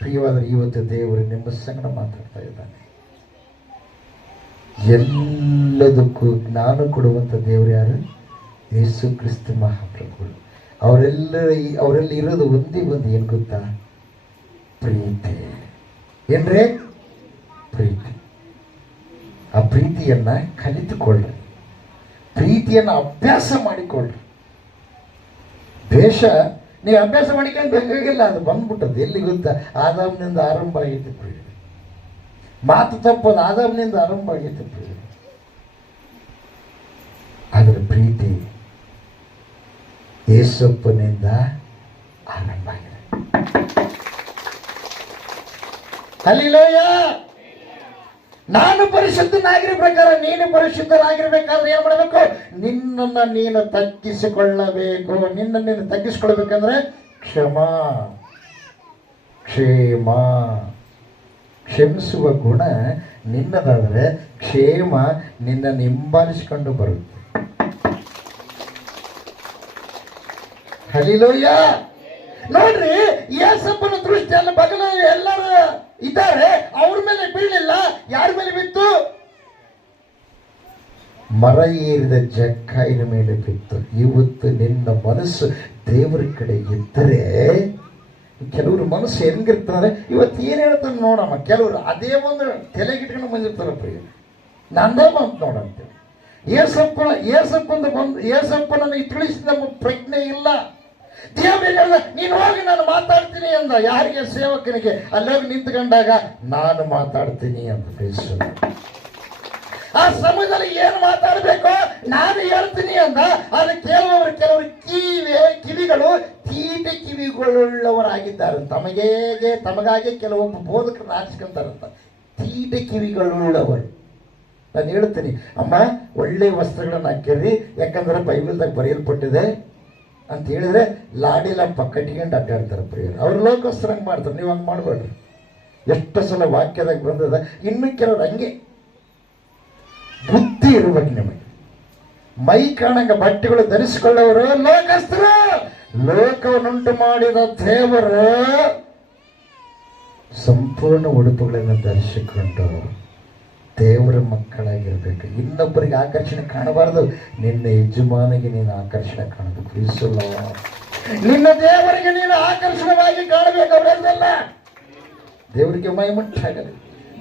ಪ್ರಿಯವಾದರೆ, ಇವತ್ತು ದೇವರು ನಿಮ್ಮ ಸಂಗಡ ಮಾತಾಡ್ತಾ ಇದ್ದಾನೆ. ಎಲ್ಲದಕ್ಕೂ ಜ್ಞಾನ ಕೊಡುವಂತ ದೇವರು ಯಾರು? ಯೇಸು ಕ್ರಿಸ್ತ ಮಹಾಪ್ರಭುಗಳು ಅವರೆಲ್ಲ ಇರೋದು ಒಂದೇ ಒಂದು ಏನು ಗೊತ್ತಾ? ಪ್ರೀತಿ. ಏನ್ರಿ? ಪ್ರೀತಿ. ಆ ಪ್ರೀತಿಯನ್ನ ಕಲಿತುಕೊಳ್ಳ್ರಿ, ಪ್ರೀತಿಯನ್ನು ಅಭ್ಯಾಸ ಮಾಡಿಕೊಳ್ಳ್ರಿ. ದ್ವೇಷ ನೀವು ಅಭ್ಯಾಸ ಮಾಡಿಕೊಂಡು ಬೇಕಾಗಿಲ್ಲ, ಅದು ಬಂದ್ಬಿಟ್ಟದ್ದು. ಎಲ್ಲಿ ಗೊತ್ತಾ? ಆದಾಮ್ನಿಂದ ಆರಂಭ ಆಗೈತೆ ಪ್ರಿಯ. ಮಾತು ತಪ್ಪೋದು ಆದಾಮ್ನಿಂದ ಆರಂಭ ಆಗೈತೆ ಪ್ರಿಯ. ಆದರೆ ಪ್ರೀತಿ ಯೇಸಪ್ಪನಿಂದ ಆರಂಭ ಆಗಿದೆ. ಹಲ್ಲೆಲೂಯ. ನಾನು ಪರಿಶುದ್ಧನಾಗಿರೋ ಪ್ರಕಾರ ನೀನು ಪರಿಶುದ್ಧನಾಗಿರ್ಬೇಕಾದ್ರೆ ಏನ್ ಮಾಡಬೇಕು? ನಿನ್ನನ್ನು ನೀನು ತಗ್ಗಿಸಿಕೊಳ್ಳಬೇಕು. ನಿನ್ನನ್ನು ನೀನು ತಗ್ಗಿಸಿಕೊಳ್ಬೇಕಂದ್ರೆ ಕ್ಷಮಿಸುವ ಗುಣ ನಿನ್ನದಾದರೆ ಕ್ಷೇಮ ನಿನ್ನನ್ನು ಹಿಂಬಾಲಿಸಿಕೊಂಡು ಬರುತ್ತೆ. ಹಲ್ಲೆಲೂಯ. ನೋಡ್ರಿ, ಯೇಸಪ್ಪನ ದೃಷ್ಟಿಯಲ್ಲಿ ಬಗಲ ಎಲ್ಲರೂ ಇದ್ದಾರೆ, ಅವ್ರ ಮೇಲೆ ಬೀಳಲಿಲ್ಲ. ಯಾರ ಮೇಲೆ ಬಿತ್ತು? ಮರ ಏರಿದ ಜಕ್ಕಾಯಿನ ಮೇಲೆ ಬಿತ್ತು. ಇವತ್ತು ನಿನ್ನ ಮನಸ್ಸು ದೇವರ ಕಡೆ ಇದ್ದರೆ, ಕೆಲವರು ಮನಸ್ಸು ಹೆಂಗಿರ್ತಾರೆ ಇವತ್ತು ಏನ್ ಹೇಳ್ತಾರೆ ನೋಡಮ್ಮ. ಕೆಲವರು ಅದೇ ಒಂದು ತಲೆಗಿಟ್ಕೊಂಡು ಬಂದಿರ್ತಾರ ಪ್ರಿಯ, ನಂದೇ ಬಂತು ನೋಡಂತೆ. ಏಸಪ್ಪನನ್ನು ತಿಳಿಸಿ ನಮ್ಮ ಪ್ರಜ್ಞೆ ಇಲ್ಲ. ದೇವರಿಗೆ ನೀನು ಹೋಗಿ ನಾನು ಮಾತಾಡ್ತೀನಿ ಅಂದ. ಯಾರಿಗೆ? ಸೇವಕನಿಗೆ. ಅಲ್ಲೋಗಿ ನಿಂತ್ಕೊಂಡಾಗ ನಾನು ಮಾತಾಡ್ತೀನಿ ಅಂತ ತಿಳಿಸ. ಆ ಸಮಯದಲ್ಲಿ ಏನು ಮಾತಾಡಬೇಕು ನಾನು ಹೇಳ್ತೀನಿ ಅಂದ. ಅದು ಕೆಲವರು ಕಿವಿಗಳು ತೀಟೆ ಕಿವಿಗಳುಳ್ಳವರಾಗಿದ್ದಾರೆ. ತಮಗಾಗೆ ಕೆಲವೊಬ್ಬ ಬೋಧಕರನ್ನ ಆರಿಸ್ಕೊಂತಾರಂತ. ತೀಟೆ ಕಿವಿಗಳುಳ್ಳವರು. ನಾನು ಹೇಳ್ತೀನಿ, ಅಮ್ಮ ಒಳ್ಳೆ ವಸ್ತ್ರಗಳನ್ನು ಹಾಕಿರ್ರಿ, ಯಾಕಂದ್ರೆ ಬೈಬಲ್ದಾಗ ಬರೆಯಲ್ಪಟ್ಟಿದೆ ಅಂತ ಹೇಳಿದ್ರೆ ಲಾಡಿಲಪ್ಪ ಕಟ್ಕೊಂಡು ಅಡ್ಡಾಡ್ತಾರೆ ಪ್ರಿಯರು. ಅವ್ರು ಲೋಕಸ್ತ್ರ ಹಂಗೆ ಮಾಡ್ತಾರೆ, ನೀವು ಹಂಗೆ ಮಾಡಬೇಡ್ರಿ. ಎಷ್ಟು ಸಲ ವಾಕ್ಯದಾಗ ಬಂದದ. ಇನ್ನು ಕೆಲವ್ರು ಹಂಗೆ ಬುದ್ಧಿ ಇರ್ಬೇಕು ನಿಮಗೆ. ಮೈ ಕಾಣಂಗ ಬಟ್ಟೆಗಳು ಧರಿಸಿಕೊಳ್ಳೋರು ಲೋಕಸ್ಥರು. ಲೋಕವನ್ನುಂಟು ಮಾಡಿದ ದೇವರು ಸಂಪೂರ್ಣ ಉಡುಪುಗಳನ್ನು ಧರಿಸಿಕೊಂಡು ದೇವರ ಮಕ್ಕಳಾಗಿರ್ಬೇಕು. ಇನ್ನೊಬ್ಬರಿಗೆ ಆಕರ್ಷಣೆ ಕಾಣಬಾರದು, ನಿನ್ನ ಯಜಮಾನಿಗೆ ನೀನು ಆಕರ್ಷಣೆ ಕಾಣಬೇಕು. ನಿನ್ನ ದೇವರಿಗೆ ನೀನು ಆಕರ್ಷಣವಾಗಿ ಕಾಣಬೇಕು. ಅವರೆಲ್ಲ ದೇವರಿಗೆ ಮೈಮುಂಟಾಗಲಿ,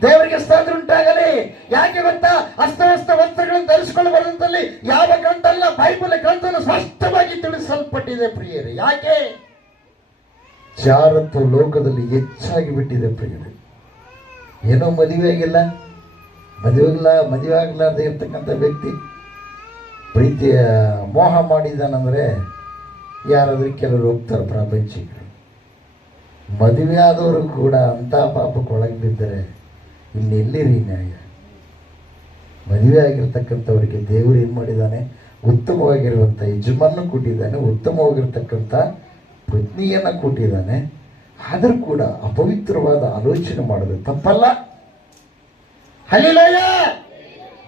ದೇವರಿಗೆ ಸ್ತೋತ್ರ ಉಂಟಾಗಲಿ. ಯಾಕೆ ಗೊತ್ತಾ? ಅಸ್ತವ್ಯಸ್ತ ವಸ್ತ್ರಗಳನ್ನು ಧರಿಸಿಕೊಳ್ಳಬಾರದಂತಲ್ಲಿ ಯಾವ ಗ್ರಂಥ ಅಲ್ಲ, ಬೈಬಲ್ ಗ್ರಂಥವನ್ನು ಸ್ಪಷ್ಟವಾಗಿ ತಿಳಿಸಲ್ಪಟ್ಟಿದೆ ಪ್ರಿಯರೇ. ಯಾಕೆ? ಜಾರತ್ವ ಲೋಕದಲ್ಲಿ ಹೆಚ್ಚಾಗಿ ಬಿಟ್ಟಿದೆ ಪ್ರಿಯರೇ. ಏನೋ ಮದುವೆ ಆಗಲಾರ್ದೆ ಇರ್ತಕ್ಕಂಥ ವ್ಯಕ್ತಿ ಪ್ರೀತಿಯ ಮೋಹ ಮಾಡಿದಾನಂದ್ರೆ ಯಾರಾದ್ರೂ ಕೆಲವರು ಹೋಗ್ತಾರೆ ಪ್ರಪಂಚಿಕರು. ಮದುವೆ ಆದವರು ಕೂಡ ಅಂಥ ಪಾಪಕ್ಕೆ ಒಳಗೆ ಬಿದ್ದರೆ ಇನ್ನೆಲ್ಲಿರಿ ನ್ಯಾಯ? ಮದುವೆ ಆಗಿರ್ತಕ್ಕಂಥವ್ರಿಗೆ ದೇವರು ಏನು ಮಾಡಿದ್ದಾನೆ? ಉತ್ತಮವಾಗಿರುವಂಥ ಯಜಮಾನ ಕೊಟ್ಟಿದ್ದಾನೆ, ಉತ್ತಮವಾಗಿರ್ತಕ್ಕಂಥ ಪತ್ನಿಯನ್ನು ಕೊಟ್ಟಿದ್ದಾನೆ. ಆದರೂ ಕೂಡ ಅಪವಿತ್ರವಾದ ಆಲೋಚನೆ ಮಾಡೋದು ತಪ್ಪಲ್ಲ. ಹಲ್ಲೆಲೂಯ.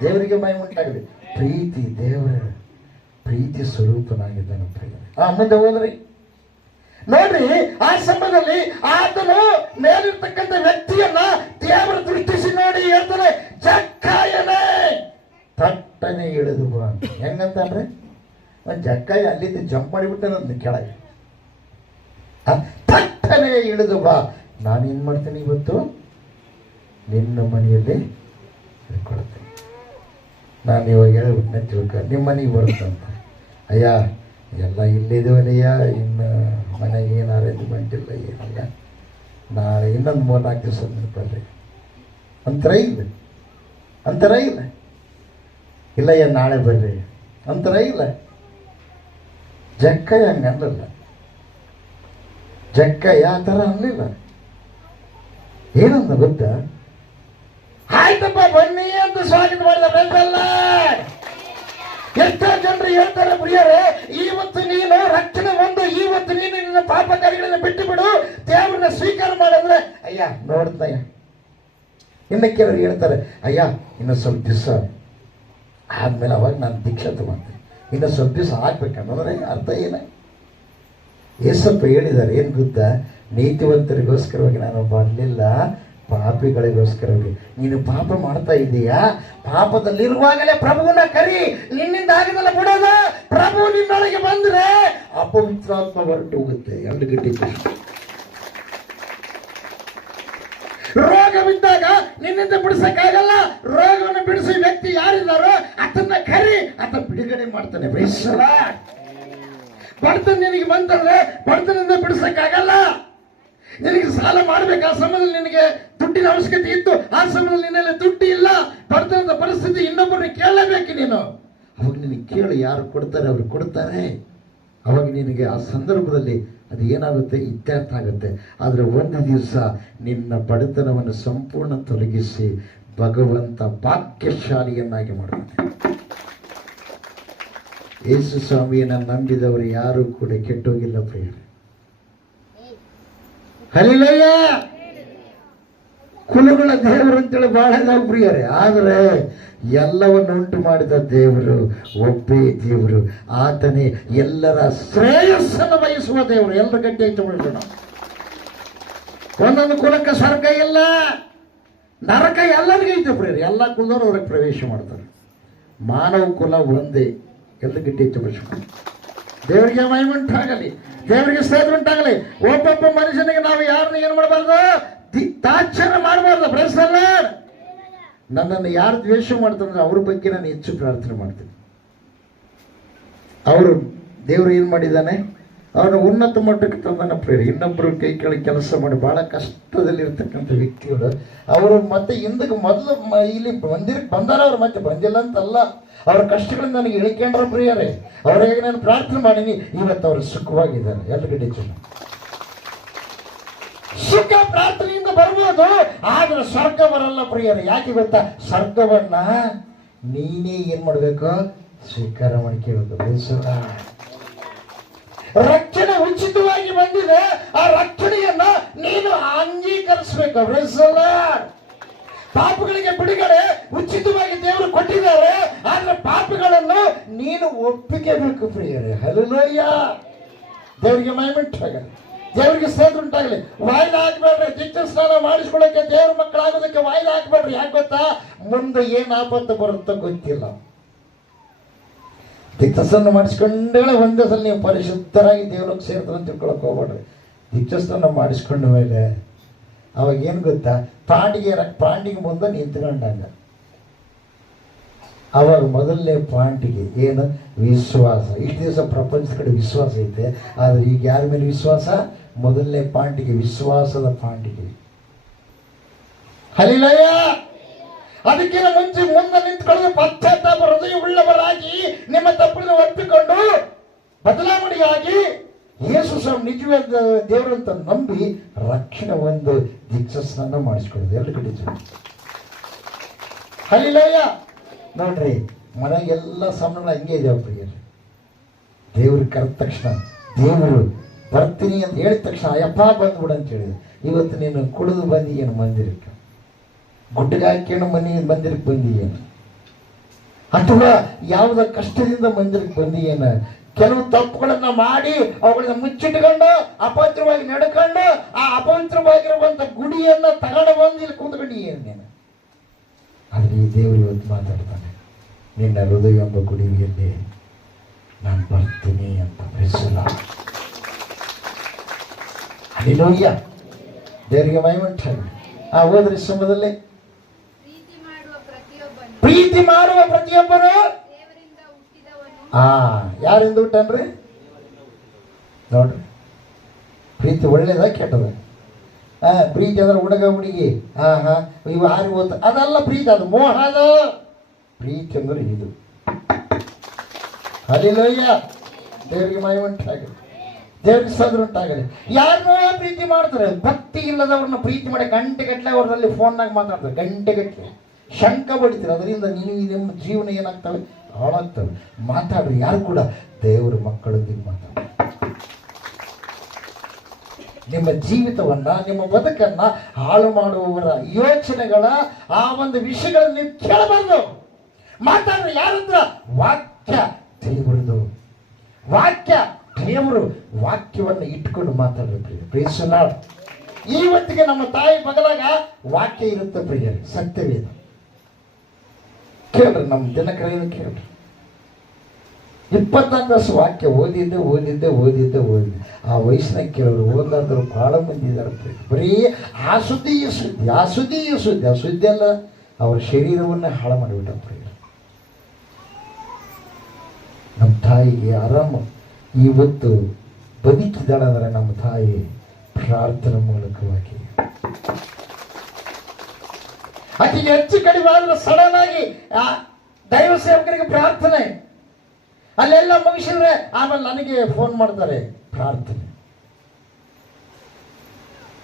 ದೇವರಿಗೆ ಮಹಿಮೆ. ಪ್ರೀತಿ ದೇವರ ಪ್ರೀತಿ ಸ್ವರೂಪನಾಗಿದ್ದಾನೆ ಪ್ರಿಯ. ಮುಂದೆ ಹೋದ್ರಿ ನೋಡ್ರಿ, ಆ ಸಮಯದಲ್ಲಿ ಆತನು ಮೇಲಿರ್ತಕ್ಕಂಥ ವ್ಯಕ್ತಿಯನ್ನ ದೇವರ ದೃಷ್ಟಿಸಿ ನೋಡಿ ಹೇಳ್ತಾನೆ, ಜಕ್ಕಾಯನೇ ತಟ್ಟನೆ ಇಳಿದು ಬಾ. ಹೆಂಗಂತಂದ್ರೆ ಜಕ್ಕಾಯ ಅಲ್ಲಿಂದ ಜಂಪ್ ಮಾಡಿಬಿಟ್ಟೆ ಕೆಳಗೆ. ತಟ್ಟನೆ ಇಳಿದು ಬಾ, ನಾನೇನ್ ಮಾಡ್ತೀನಿ ಇವತ್ತು ನಿನ್ನ ಮನೆಯಲ್ಲಿ ಇಟ್ಕೊಳ್ತೀನಿ. ನಾನು ಇವಾಗ ಹೇಳ್ಬಿಟ್ಟೆ ತಿಳ್ಕ, ನಿಮ್ಮ ಮನೆಗೆ ಬರುತ್ತಂತ. ಅಯ್ಯ ಎಲ್ಲ ಇಲ್ಲಿದ್ದೀವಲ್ಲಯ್ಯ, ಇನ್ನು ಮನೆಗೆ ಏನು ಅರೇಂಜ್ಮೆಂಟ್ ಇಲ್ಲ, ಏನಿಲ್ಲ, ನಾಳೆ ಇನ್ನೊಂದು 3-4 ದಿವಸ ಬರ್ರಿ ಅಂತರ ಇಲ್ಲ. ಇಲ್ಲಯ್ಯ ನಾಳೆ ಬರ್ರಿ ಅಂತರ ಇಲ್ಲ. ಜಕ್ಕಯ್ಯ ಹಂಗೆ ಅನ್ನಲ್ಲ. ಜಕ್ಕಯ್ಯ ಆ ಥರ ಅನ್ನಲಿಲ್ಲ. ಏನಂದ ಗೊತ್ತಾ? ಆಯ್ತಪ್ಪ ಬನ್ನಿ ಅಂತ ಸ್ವಾಗತ ಮಾಡಿದ. ಎಷ್ಟೋ ಜನರು ಹೇಳ್ತಾರೆ ಪ್ರಿಯರೇ, ಇವತ್ತು ನೀನು ರಕ್ಷಣೆ ಹೊಂದು, ಇವತ್ತು ನೀನು ನಿನ್ನ ಪಾಪ ಕಾರ್ಯಗಳನ್ನು ಬಿಟ್ಟು ಬಿಡು, ದೇವರನ್ನ ಸ್ವೀಕಾರ ಮಾಡಿದ್ರೆ ಅಯ್ಯ ನೋಡ್ತಯ್ಯ. ಇನ್ನು ಕೆಲವರು ಹೇಳ್ತಾರೆ, ಅಯ್ಯ ಇನ್ನು ಸ್ವಲ್ಪ ದಿವಸ ಆದ್ಮೇಲೆ ಅವಾಗ ನಾನು ದೀಕ್ಷಾ ತಗೊಂತೀನಿ, ಇನ್ನು ಸ್ವಲ್ಪ ದಿವಸ ಆಗ್ಬೇಕನ್ನೋದ್ರೆ ಅರ್ಥ ಏನ? ಏಸಪ್ಪ ಹೇಳಿದ್ದಾರೆ ಏನು ಗೊತ್ತಾ? ನೀತಿವಂತರಿಗೋಸ್ಕರವಾಗಿ ನಾನು ಬರಲಿಲ್ಲ, ಪಾಪಿಗಳಿಗೋಸ್ಕರವೇ. ನೀನು ಪಾಪ ಮಾಡ್ತಾ ಇದ್ದೀಯಾ? ಪಾಪದಲ್ಲಿರುವಾಗಲೇ ಪ್ರಭುವನ್ನ ಕರಿ. ನಿನ್ನಿಂದ ಆಗದಲ್ಲ ಬಿಡೋದು. ಪ್ರಭು ನಿನ್ನೊಳಗೆ ಬಂದ್ರೆ ಅಪವಿತ್ರಾತ್ಮ ಹೊರಟು ಹೋಗುತ್ತೆ. 2 ಗಂಟೆ ರೋಗವಿದ್ದಾಗ ನಿನ್ನಿಂದ ಬಿಡಿಸಕ್ಕಾಗಲ್ಲ. ರೋಗವನ್ನು ಬಿಡಿಸೋ ವ್ಯಕ್ತಿ ಯಾರಿದ್ದಾರೋ ಅದನ್ನ ಕರಿ, ಆತ ಬಿಡುಗಡೆ ಮಾಡ್ತಾನೆ. ಬೇಸರ ಬಡತನ ನಿನಗೆ ಬಂತಂದ್ರೆ ಬಡತನದಿಂದ ಬಿಡಿಸಕ್ಕಾಗಲ್ಲ. ನಿನಗೆ ಸಾಲ ಮಾಡ್ಬೇಕು, ಆ ಸಮಯದಲ್ಲಿ ನಿನಗೆ ದುಡ್ಡಿನ ಅವಶ್ಯಕತೆ ಇತ್ತು, ಆ ಸಮಯದಲ್ಲಿ ನಿನ್ನಲ್ಲಿ ದುಡ್ಡು ಇಲ್ಲ, ಬಡತನದ ಪರಿಸ್ಥಿತಿ, ಇನ್ನೊಬ್ಬರನ್ನ ಕೇಳಬೇಕು ನೀನು. ಅವಾಗ ನಿನಗೆ ಕೇಳಿ ಯಾರು ಕೊಡ್ತಾರೆ ಅವ್ರು ಕೊಡ್ತಾರೆ. ಅವಾಗ ನಿನಗೆ ಆ ಸಂದರ್ಭದಲ್ಲಿ ಅದು ಏನಾಗುತ್ತೆ, ಇತ್ಯರ್ಥ ಆಗುತ್ತೆ. ಆದರೆ ಒಂದು ದಿವಸ ನಿನ್ನ ಬಡತನವನ್ನು ಸಂಪೂರ್ಣ ತೊಲಗಿಸಿ ಭಗವಂತ ಭಾಗ್ಯಶಾಲಿಯನ್ನಾಗಿ ಮಾಡ್ತಾನೆ. ಯೇಸು ಸ್ವಾಮಿಯನ್ನು ನಂಬಿದವರು ಯಾರು ಕೂಡ ಕೆಟ್ಟೋಗಿಲ್ಲ ಪ್ರಿಯರೇ. ಹಲ್ಲೆಲೂಯ. ಕುಲಗಳ ದೇವರು ಅಂತೇಳಿ ಬಹಳ ನಾವು ಪ್ರಿಯರೇ. ಆದರೆ ಎಲ್ಲವನ್ನು ಉಂಟು ಮಾಡಿದ ದೇವರು ಒಬ್ಬೇ ದೇವರು. ಆತನೇ ಎಲ್ಲರ ಶ್ರೇಯಸ್ಸನ್ನು ಬಯಸುವ ದೇವರು. ಎಲ್ಲರ ಗಂಟೆ ಇಟ್ಟುಕೊಳ್ಳೋಣ. ಒಂದೊಂದು ಕುಲಕ್ಕೆ ಸ್ವರ್ಗ ಇಲ್ಲ, ನರಕ ಎಲ್ಲರಿಗೂ ಐತೆ ಪ್ರಿಯರೇ. ಎಲ್ಲ ಕುಲದವರು ಅವ್ರಿಗೆ ಪ್ರವೇಶ ಮಾಡ್ತಾರೆ. ಮಾನವ ಕುಲ ಒಂದೇ. ಎಲ್ಲ ಗಂಟೆ ಇಟ್ಟುಕೊಳ್ಳೋಣ. ದೇವರಿಗೆ ಮಹಿಮುಂಟಾಗಲಿ, ದೇವರಿಗೆ ಸ್ತೋತ್ರ ಉಂಟಾಗಲಿ. ಒಬ್ಬೊಬ್ಬ ಮನುಷ್ಯನಿಗೆ ನಾವು ಯಾರನ್ನ ಏನು ಮಾಡಬಾರ್ದು, ತಾಚ್ಛರ ಮಾಡಬಾರ್ದು. Praise the Lord. ನನ್ನನ್ನು ಯಾರು ದ್ವೇಷ ಮಾಡ್ತಾರೆ ಅವ್ರ ಬಗ್ಗೆ ನಾನು ಹೆಚ್ಚು ಪ್ರಾರ್ಥನೆ ಮಾಡ್ತೀನಿ. ಅವರು ದೇವರು ಏನು ಮಾಡಿದ್ದಾನೆ, ಅವನು ಉನ್ನತ ಮಟ್ಟಕ್ಕೆ ತಂದನ ಪ್ರೇರಿ. ಇನ್ನೊಬ್ಬರು ಕೈ ಕೆಳಗೆ ಕೆಲಸ ಮಾಡಿ ಬಹಳ ಕಷ್ಟದಲ್ಲಿರ್ತಕ್ಕಂಥ ವ್ಯಕ್ತಿಗಳು ಅವರು ಮತ್ತೆ ಹಿಂದಕ್ಕೆ ಮೊದಲು ಇಲ್ಲಿ ಬಂದಾರ. ಅವ್ರು ಮತ್ತೆ ಬಂದಿಲ್ಲ ಅಂತಲ್ಲ, ಅವ್ರ ಕಷ್ಟಗಳಿಂದ ನನಗೆ ಇಳಿಕೊಂಡ್ರ ಪ್ರಿಯರೇ. ಅವರಿಗೆ ನಾನು ಪ್ರಾರ್ಥನೆ ಮಾಡೀನಿ, ಇವತ್ತು ಅವರು ಸುಖವಾಗಿದ್ದಾರೆ. ಎಲ್ಲಗಡೆ ಜನ ಸುಖ ಪ್ರಾರ್ಥನೆಯಿಂದ ಬರ್ಬೋದು, ಆದ್ರೆ ಸ್ವರ್ಗ ಬರಲ್ಲ ಪ್ರಿಯರೇ. ಯಾಕೆ ಗೊತ್ತಾ, ಸ್ವರ್ಗವನ್ನ ನೀನೇ ಏನ್ ಮಾಡ್ಬೇಕು, ಸ್ವೀಕಾರ ಮಾಡ್ಕೋಬೇಕು. ರಕ್ಷಣೆ ಉಚಿತವಾಗಿ ಬಂದಿದೆ, ಆ ರಕ್ಷಣೆಯನ್ನ ನೀನು ಅಂಗೀಕರಿಸಬೇಕು. ಪಾಪಗಳಿಗೆ ಬಿಡುಗಡೆ ಉಚಿತವಾಗಿ ದೇವರು ಕೊಟ್ಟಿದ್ದಾರೆ, ಆದ್ರೆ ಪಾಪಗಳನ್ನು ನೀನು ಒಪ್ಪಿಗೆಬೇಕು ಪ್ರಿಯರೇ. ಹಲ್ಲೆಲೂಯ. ದೇವರಿಗೆ ಮಹಿಮೆಯುಂಟಾಗಲಿ, ದೇವರಿಗೆ ಸ್ತೋತ್ರ ಉಂಟಾಗಲಿ. ವಾಯ್ದೆ ಹಾಕ್ಬೇಡ್ರಿ. ದೀಕ್ಷಾ ಸ್ನಾನ ಮಾಡಿಸ್ಕೊಳ್ಳೋಕೆ ದೇವ್ರ ಮಕ್ಕಳಾಗೋದಕ್ಕೆ ವಾಯ್ದೆ ಹಾಕ್ಬೇಡ್ರಿ. ಯಾಕೆ ಗೊತ್ತಾ, ಮುಂದೆ ಏನ್ ಆಪತ್ತು ಬರುತ್ತೋ ಗೊತ್ತಿಲ್ಲ. ದೀಕ್ಷಾಸ್ನಾನ ಮಾಡಿಸ್ಕೊಂಡೇ ಒಂದೇ ಸಲ ನೀವು ಪರಿಶುದ್ಧರಾಗಿ ದೇವ್ರಿಗೆ ಸೇರ್ತಾರೆ ಅಂತ ತಿಳ್ಕೊಳಕ್ ಹೋಗ್ಬೇಡ್ರಿ. ದೀಕ್ಷಾಸ್ನಾನ ಮಾಡಿಸ್ಕೊಂಡ ಮೇಲೆ ಅವಾಗ ಏನು ಗೊತ್ತಾ, ಪಾಂಡಿಗೆ ಮುಂದೆ ನಿಂತ್ಕೊಂಡಂಗ. ಅವಾಗ ಮೊದಲನೇ ಪಾಂಡಿಗೆ ಏನು, ವಿಶ್ವಾಸ. ಇಷ್ಟು ದಿವಸ ಪ್ರಪಂಚದ ಕಡೆ ವಿಶ್ವಾಸ ಐತೆ, ಆದರೆ ಈಗ ಯಾರ ಮೇಲೆ ವಿಶ್ವಾಸ, ಮೊದಲನೇ ಪಾಂಡಿಗೆ ವಿಶ್ವಾಸದ ಪಾಂಡಿಗೆ. ಹಲ್ಲೆಲೂಯ. ಅದಕ್ಕಿಂತ ಮುಂಚೆ ಮುಂದೆ ನಿಂತ್ಕೊಳ್ಳೋದು ಪಶ್ಚಾತ್ತಾಪ ಹೃದಯ ಉಳ್ಳವರಾಗಿ ನಿಮ್ಮ ತಪ್ಪನ್ನು ಒಪ್ಪಿಕೊಂಡು ಬದಲಾವಣೆಯಾಗಿ ಯೇಸು ಸ್ವಾಮಿ ನಿಜವಾದ ದೇವರಂತ ನಂಬಿ ರಕ್ಷಣೆ ಒಂದು ದೀಕ್ಷಾ ಸ್ನಾನ ಮಾಡಿಸ್ಕೊಳ್ಳೋದು. ಎಲ್ಲ ಕಡೆ ಹಲ್ಲೆಲೂಯ. ನೋಡ್ರಿ, ಮನೆಗೆಲ್ಲ ಸಮಯ ಹಂಗೆ ಇದಾವೆ ಪ್ರಿಯರೇ. ದೇವ್ರು ಕರೆದ ತಕ್ಷಣ, ದೇವರು ಬರ್ತೀನಿ ಅಂತ ಹೇಳಿದ ತಕ್ಷಣ ಅಯ್ಯಪ್ಪ ಬಂದ್ಬಿಡು ಅಂತ ಹೇಳಿದೆ. ಇವತ್ತು ನೀನು ಕುಡಿದು ಬಂದಿಯೇನು ಮಂದಿರಕ್ಕೆ, ಗುಡ್ಡಗಾಕಿಯನ್ನು ಮಂದಿರಕ್ಕೆ ಬಂದಿಯೇನು, ಅಥವಾ ಯಾವುದ ಕಷ್ಟದಿಂದ ಮಂದಿರಕ್ಕೆ ಬಂದಿಯೇನು, ಕೆಲವು ತಪ್ಪುಗಳನ್ನ ಮಾಡಿ ಅವುಗಳನ್ನ ಮುಚ್ಚಿಟ್ಕೊಂಡು ಅಪವಿತ್ರವಾಗಿ ನಡ್ಕೊಂಡು ಆ ಅಪವಿತ್ರವಾಗಿರುವಂತ ಗುಡಿಯನ್ನ ತಗೊಂಡು ಬಂದು ಇಲ್ಲಿ ಕುಂತ್ಕೊಂಡಿಯೇನು ನೀನು. ಆದರೆ ಈ ದೇವರು ಇವತ್ತು ಮಾತಾಡ್ತಾನೆ, ನಿನ್ನ ಹೃದಯ ಎಂಬ ಗುಡಿಯಲ್ಲಿ ನಾನು ಬರ್ತೀನಿ ಅಂತ. ಹಲ್ಲೆಲೂಯ. ದೇವರಿಗೆ ಮಹಿಮೆಯುಂಟಾಗಲಿ. ಆ ಹೋದ್ರಿ ಸಮಯದಲ್ಲಿ ಪ್ರೀತಿ ಮಾಡುವ ಪ್ರತಿಯೊಬ್ಬರು ಯಾರಿಂದ ಹುಟ್ಟನ್ರಿ? ನೋಡ್ರಿ, ಪ್ರೀತಿ ಒಳ್ಳೇದ ಕೆಟ್ಟದ? ಪ್ರೀತಿ ಅಂದ್ರೆ ಹುಡುಗ ಹುಡುಗಿ ಇವು ಹಾರಿ ಹೋದ ಅದಲ್ಲ ಪ್ರೀತಿ, ಅದು ಮೋಹದ ಪ್ರೀತಿ ಅಂದ್ರೆ ಇದು. ಹಲ್ಲೆಲೂಯ. ದೇವರಿಗೆ ಮಹಿಮೆಯುಂಟಾಗಲಿ, ದೇವರಿಗೆ ಸ್ತೋತ್ರ ಉಂಟಾಗಲಿ. ಯಾರನ್ನೋ ಪ್ರೀತಿ ಮಾಡ್ತಾರೆ, ಭಕ್ತಿ ಇಲ್ಲದವ್ರನ್ನ ಪ್ರೀತಿ ಮಾಡಿ ಗಂಟೆಗಟ್ಟಲೆ ಅವ್ರಲ್ಲಿ ಫೋನ್ನಾಗ ಮಾತಾಡ್ತಾರೆ, ಗಂಟೆಗಟ್ಟಲೆ ಶಂಕ ಬಡಿತಾರೆ. ಅದರಿಂದ ನಿಮ್ಮ ಜೀವನ ಏನಾಗ್ತವೆ, ಹಾಳಾಗ್ತವೆ. ಮಾತಾಡ್ರಿ, ಯಾರು ಕೂಡ ದೇವರ ಮಕ್ಕಳೊಂದಿಗೆ ಮಾತಾಡ್ರಿ. ನಿಮ್ಮ ಜೀವಿತವನ್ನ, ನಿಮ್ಮ ಬದುಕನ್ನ ಹಾಳು ಮಾಡುವವರ ಯೋಚನೆಗಳ ಆ ಒಂದು ವಿಷಯಗಳನ್ನು ನೀವು ಕೇಳಬಾರ್ದು. ಮಾತಾಡ್ರಿ ಯಾರತ್ರ, ವಾಕ್ಯ ದೇವರದು, ವಾಕ್ಯ ದೇವರು, ವಾಕ್ಯವನ್ನು ಇಟ್ಕೊಂಡು ಮಾತಾಡ್ರಿ. Praise the Lord. ಇವತ್ತಿಗೆ ನಮ್ಮ ತಾಯಿ ಮಗಲಾಗ ವಾಕ್ಯ ಇರುತ್ತೆ ಪ್ರಿಯರೇ, ಸತ್ಯವೇದ. ಕೇಳ್ರಿ, ನಮ್ಮ ದಿನಕರೆಯನ್ನು ಕೇಳ್ರಿ. 24 ವರ್ಷ ವಾಕ್ಯ ಓದಿದ್ದೆ. ಆ ವಯಸ್ಸಿನಾಗ ಕೇಳೋರು ಓದಾದ್ರು ಬಹಳ ಮಂದಿ ಇದ್ದಾರೆ. ಬರೀ ಆ ಸುದ್ದಿ ಅಲ್ಲ, ಅವ್ರ ಶರೀರವನ್ನೇ ಹಾಳು ಮಾಡಿಬಿಟ್ಟ. ನಮ್ಮ ತಾಯಿಗೆ ಆರಾಮ ಇವತ್ತು ಬದುಕಿದ್ದಾಳಂದ್ರೆ ನಮ್ಮ ತಾಯಿ ಪ್ರಾರ್ಥನೆ ಮೂಲಕವಾಗಿ. ಆಕೆಗೆ ಹೆಚ್ಚು ಕಡಿಮೆ ಆದ್ರೆ ಸಡನ್ ಆಗಿ ದೈವ ಸೇವಕರಿಗೆ ಪ್ರಾರ್ಥನೆ, ಅಲ್ಲೆಲ್ಲ ಮುಗಿಸಿದ್ರೆ ಆಮೇಲೆ ನನಗೆ ಫೋನ್ ಮಾಡ್ತಾರೆ. ಪ್ರಾರ್ಥನೆ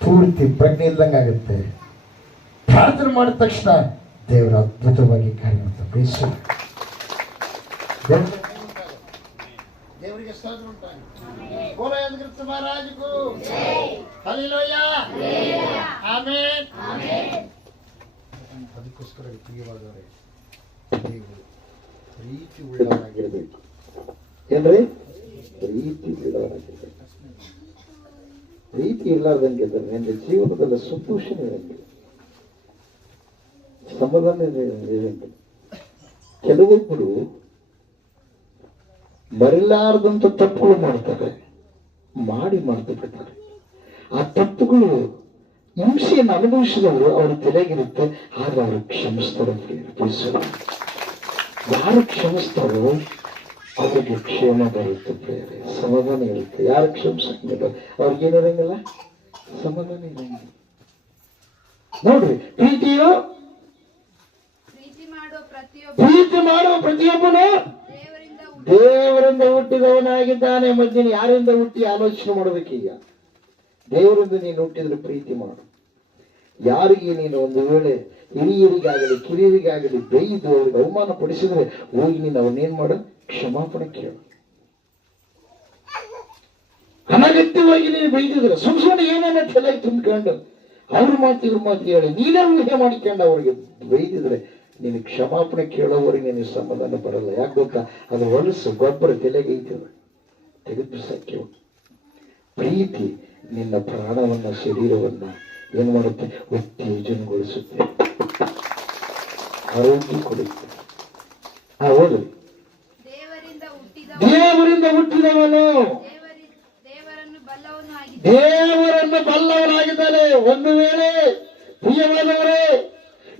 ಪೂರ್ತಿ ಪ್ರಜ್ಞೆ ಇಲ್ದಂಗೆ ಆಗುತ್ತೆ. ಪ್ರಾರ್ಥನೆ ಮಾಡಿದ ತಕ್ಷಣ ದೇವರ ಅದ್ಭುತವಾಗಿ ಕಾರ್ಯ ಮಾಡ್ತಾರೆ. ದೇವರಿಗೆ ಸ್ತೋತ್ರ ಉಂಟಾಗಲಿ. ಮಹಾರಾಜಗೂ ಹಲ್ಲೆಲೂಯಾ, ಆಮೆನ್. ಅದಕ್ಕೋಸ್ಕರ ಪ್ರಿಯವಾದವರೇ, ನೀವು ಪ್ರೀತಿ ಉಳ್ಳವರಾಗಿರಬೇಕು. ಏನ್ರಿ? ಪ್ರೀತಿ ಉಳ್ಳವರಾಗಿರ್ಬೇಕು. ಪ್ರೀತಿ ಇಲ್ಲದಂಗೆ ನನ್ನ ಜೀವನದಲ್ಲಿ ಸಂತೋಷ ಇರಂಗಿಲ್ಲ, ಸಮಾಧಾನ ಇರಂಗಿಲ್ಲ. ಕೆಲವೊಬ್ಬರು ಮರೆಯಲಾರದಂತ ತಪ್ಪುಗಳು ಮಾಡ್ತಾರೆ, ಮಾಡ್ತಿರ್ತಾರೆ. ಆ ತಪ್ಪುಗಳು ಹಿಂಸೆಯನ್ನು ಅನುಭವಿಸಿದವರು ಅವ್ರ ತಲೆಗಿರುತ್ತೆ, ಆದ್ರೆ ಅವರು ಕ್ಷಮಿಸ್ತಾರೆ. ಯಾರು ಕ್ಷಮಿಸ್ತಾರೋ ಅವ್ರಿಗೆ ಕ್ಷೇಮ ಬರುತ್ತೆ ಪ್ರೇರೆ, ಸಮಾಧಾನ ಇರುತ್ತೆ. ಯಾರು ಕ್ಷಮಿಸಂಗಿಲ್ಲ ಅವ್ರಿಗೇನಿರಂಗಿಲ್ಲ, ಸಮಾಧಾನ ಇರಂಗಿಲ್ಲ. ನೋಡ್ರಿ, ಪ್ರೀತಿ ಮಾಡುವ ಪ್ರತಿಯೊಬ್ಬನು ದೇವರಿಂದ ಹುಟ್ಟಿದವನಾಗಿದ್ದಾನೆ. ಮಧ್ಯಾಹ್ನ ಯಾರಿಂದ ಹುಟ್ಟಿ ಆಲೋಚನೆ ಮಾಡಬೇಕೀಗ. ದೇವರಿಂದ ನೀನು ಹುಟ್ಟಿದ್ರೆ ಪ್ರೀತಿ ಮಾಡು. ಯಾರಿಗೆ ನೀನು ಒಂದು ವೇಳೆ ಹಿರಿಯರಿಗಾಗಲಿ ಕಿರಿಯರಿಗಾಗಲಿ ಬೈದು ಅವ್ರಿಗೆ ಅವಮಾನ ಪಡಿಸಿದ್ರೆ ಹೋಗಿ ನೀನು ಅವನ್ನೇನ್ ಮಾಡು, ಕ್ಷಮಾಪಣೆ ಕೇಳು. ಅನಗತ್ಯವಾಗಿ ನೀನು ಬೈದಿದ್ರೆ ಸುಮ್ಮನೆ ಏನೇನ ತಲೆಗೆ ತುಂಬಿಕೊಂಡು ಅವ್ರ ಮಾತು ಇವ್ರ ಮಾತು ಹೇಳಿ ನೀನೇ ಊಹೆ ಮಾಡಿಕೊಂಡು ಅವ್ರಿಗೆ ಬೈದಿದ್ರೆ ನೀನು ಕ್ಷಮಾಪಣೆ ಕೇಳೋವರೆಗೆ ನೀನು ಸಮಾಧಾನ ಬರಲ್ಲ. ಯಾಕೆ ಗೊತ್ತಾ? ಅದು ಹೊಲಸು ಗೊಬ್ಬರ ತಲೆಗೆ ಐತದ, ತೆಗೆದು ಸಾಕ್ಯ. ಪ್ರೀತಿ ನಿನ್ನ ಪ್ರಾಣವನ್ನ ಶರೀರವನ್ನ ಏನ್ ಮಾಡುತ್ತೆ? ಉತ್ತೇಜನಗೊಳಿಸುತ್ತೆ, ಆರೋಗ್ಯ ಕೊಡುತ್ತೆ. ಹೌದು, ದೇವರಿಂದ ಹುಟ್ಟಿದವನು ದೇವರನ್ನು ಬಲ್ಲವನಾಗಿದ್ದಾನೆ. ಒಂದು ವೇಳೆ ಪ್ರಿಯವಾದವರೇ,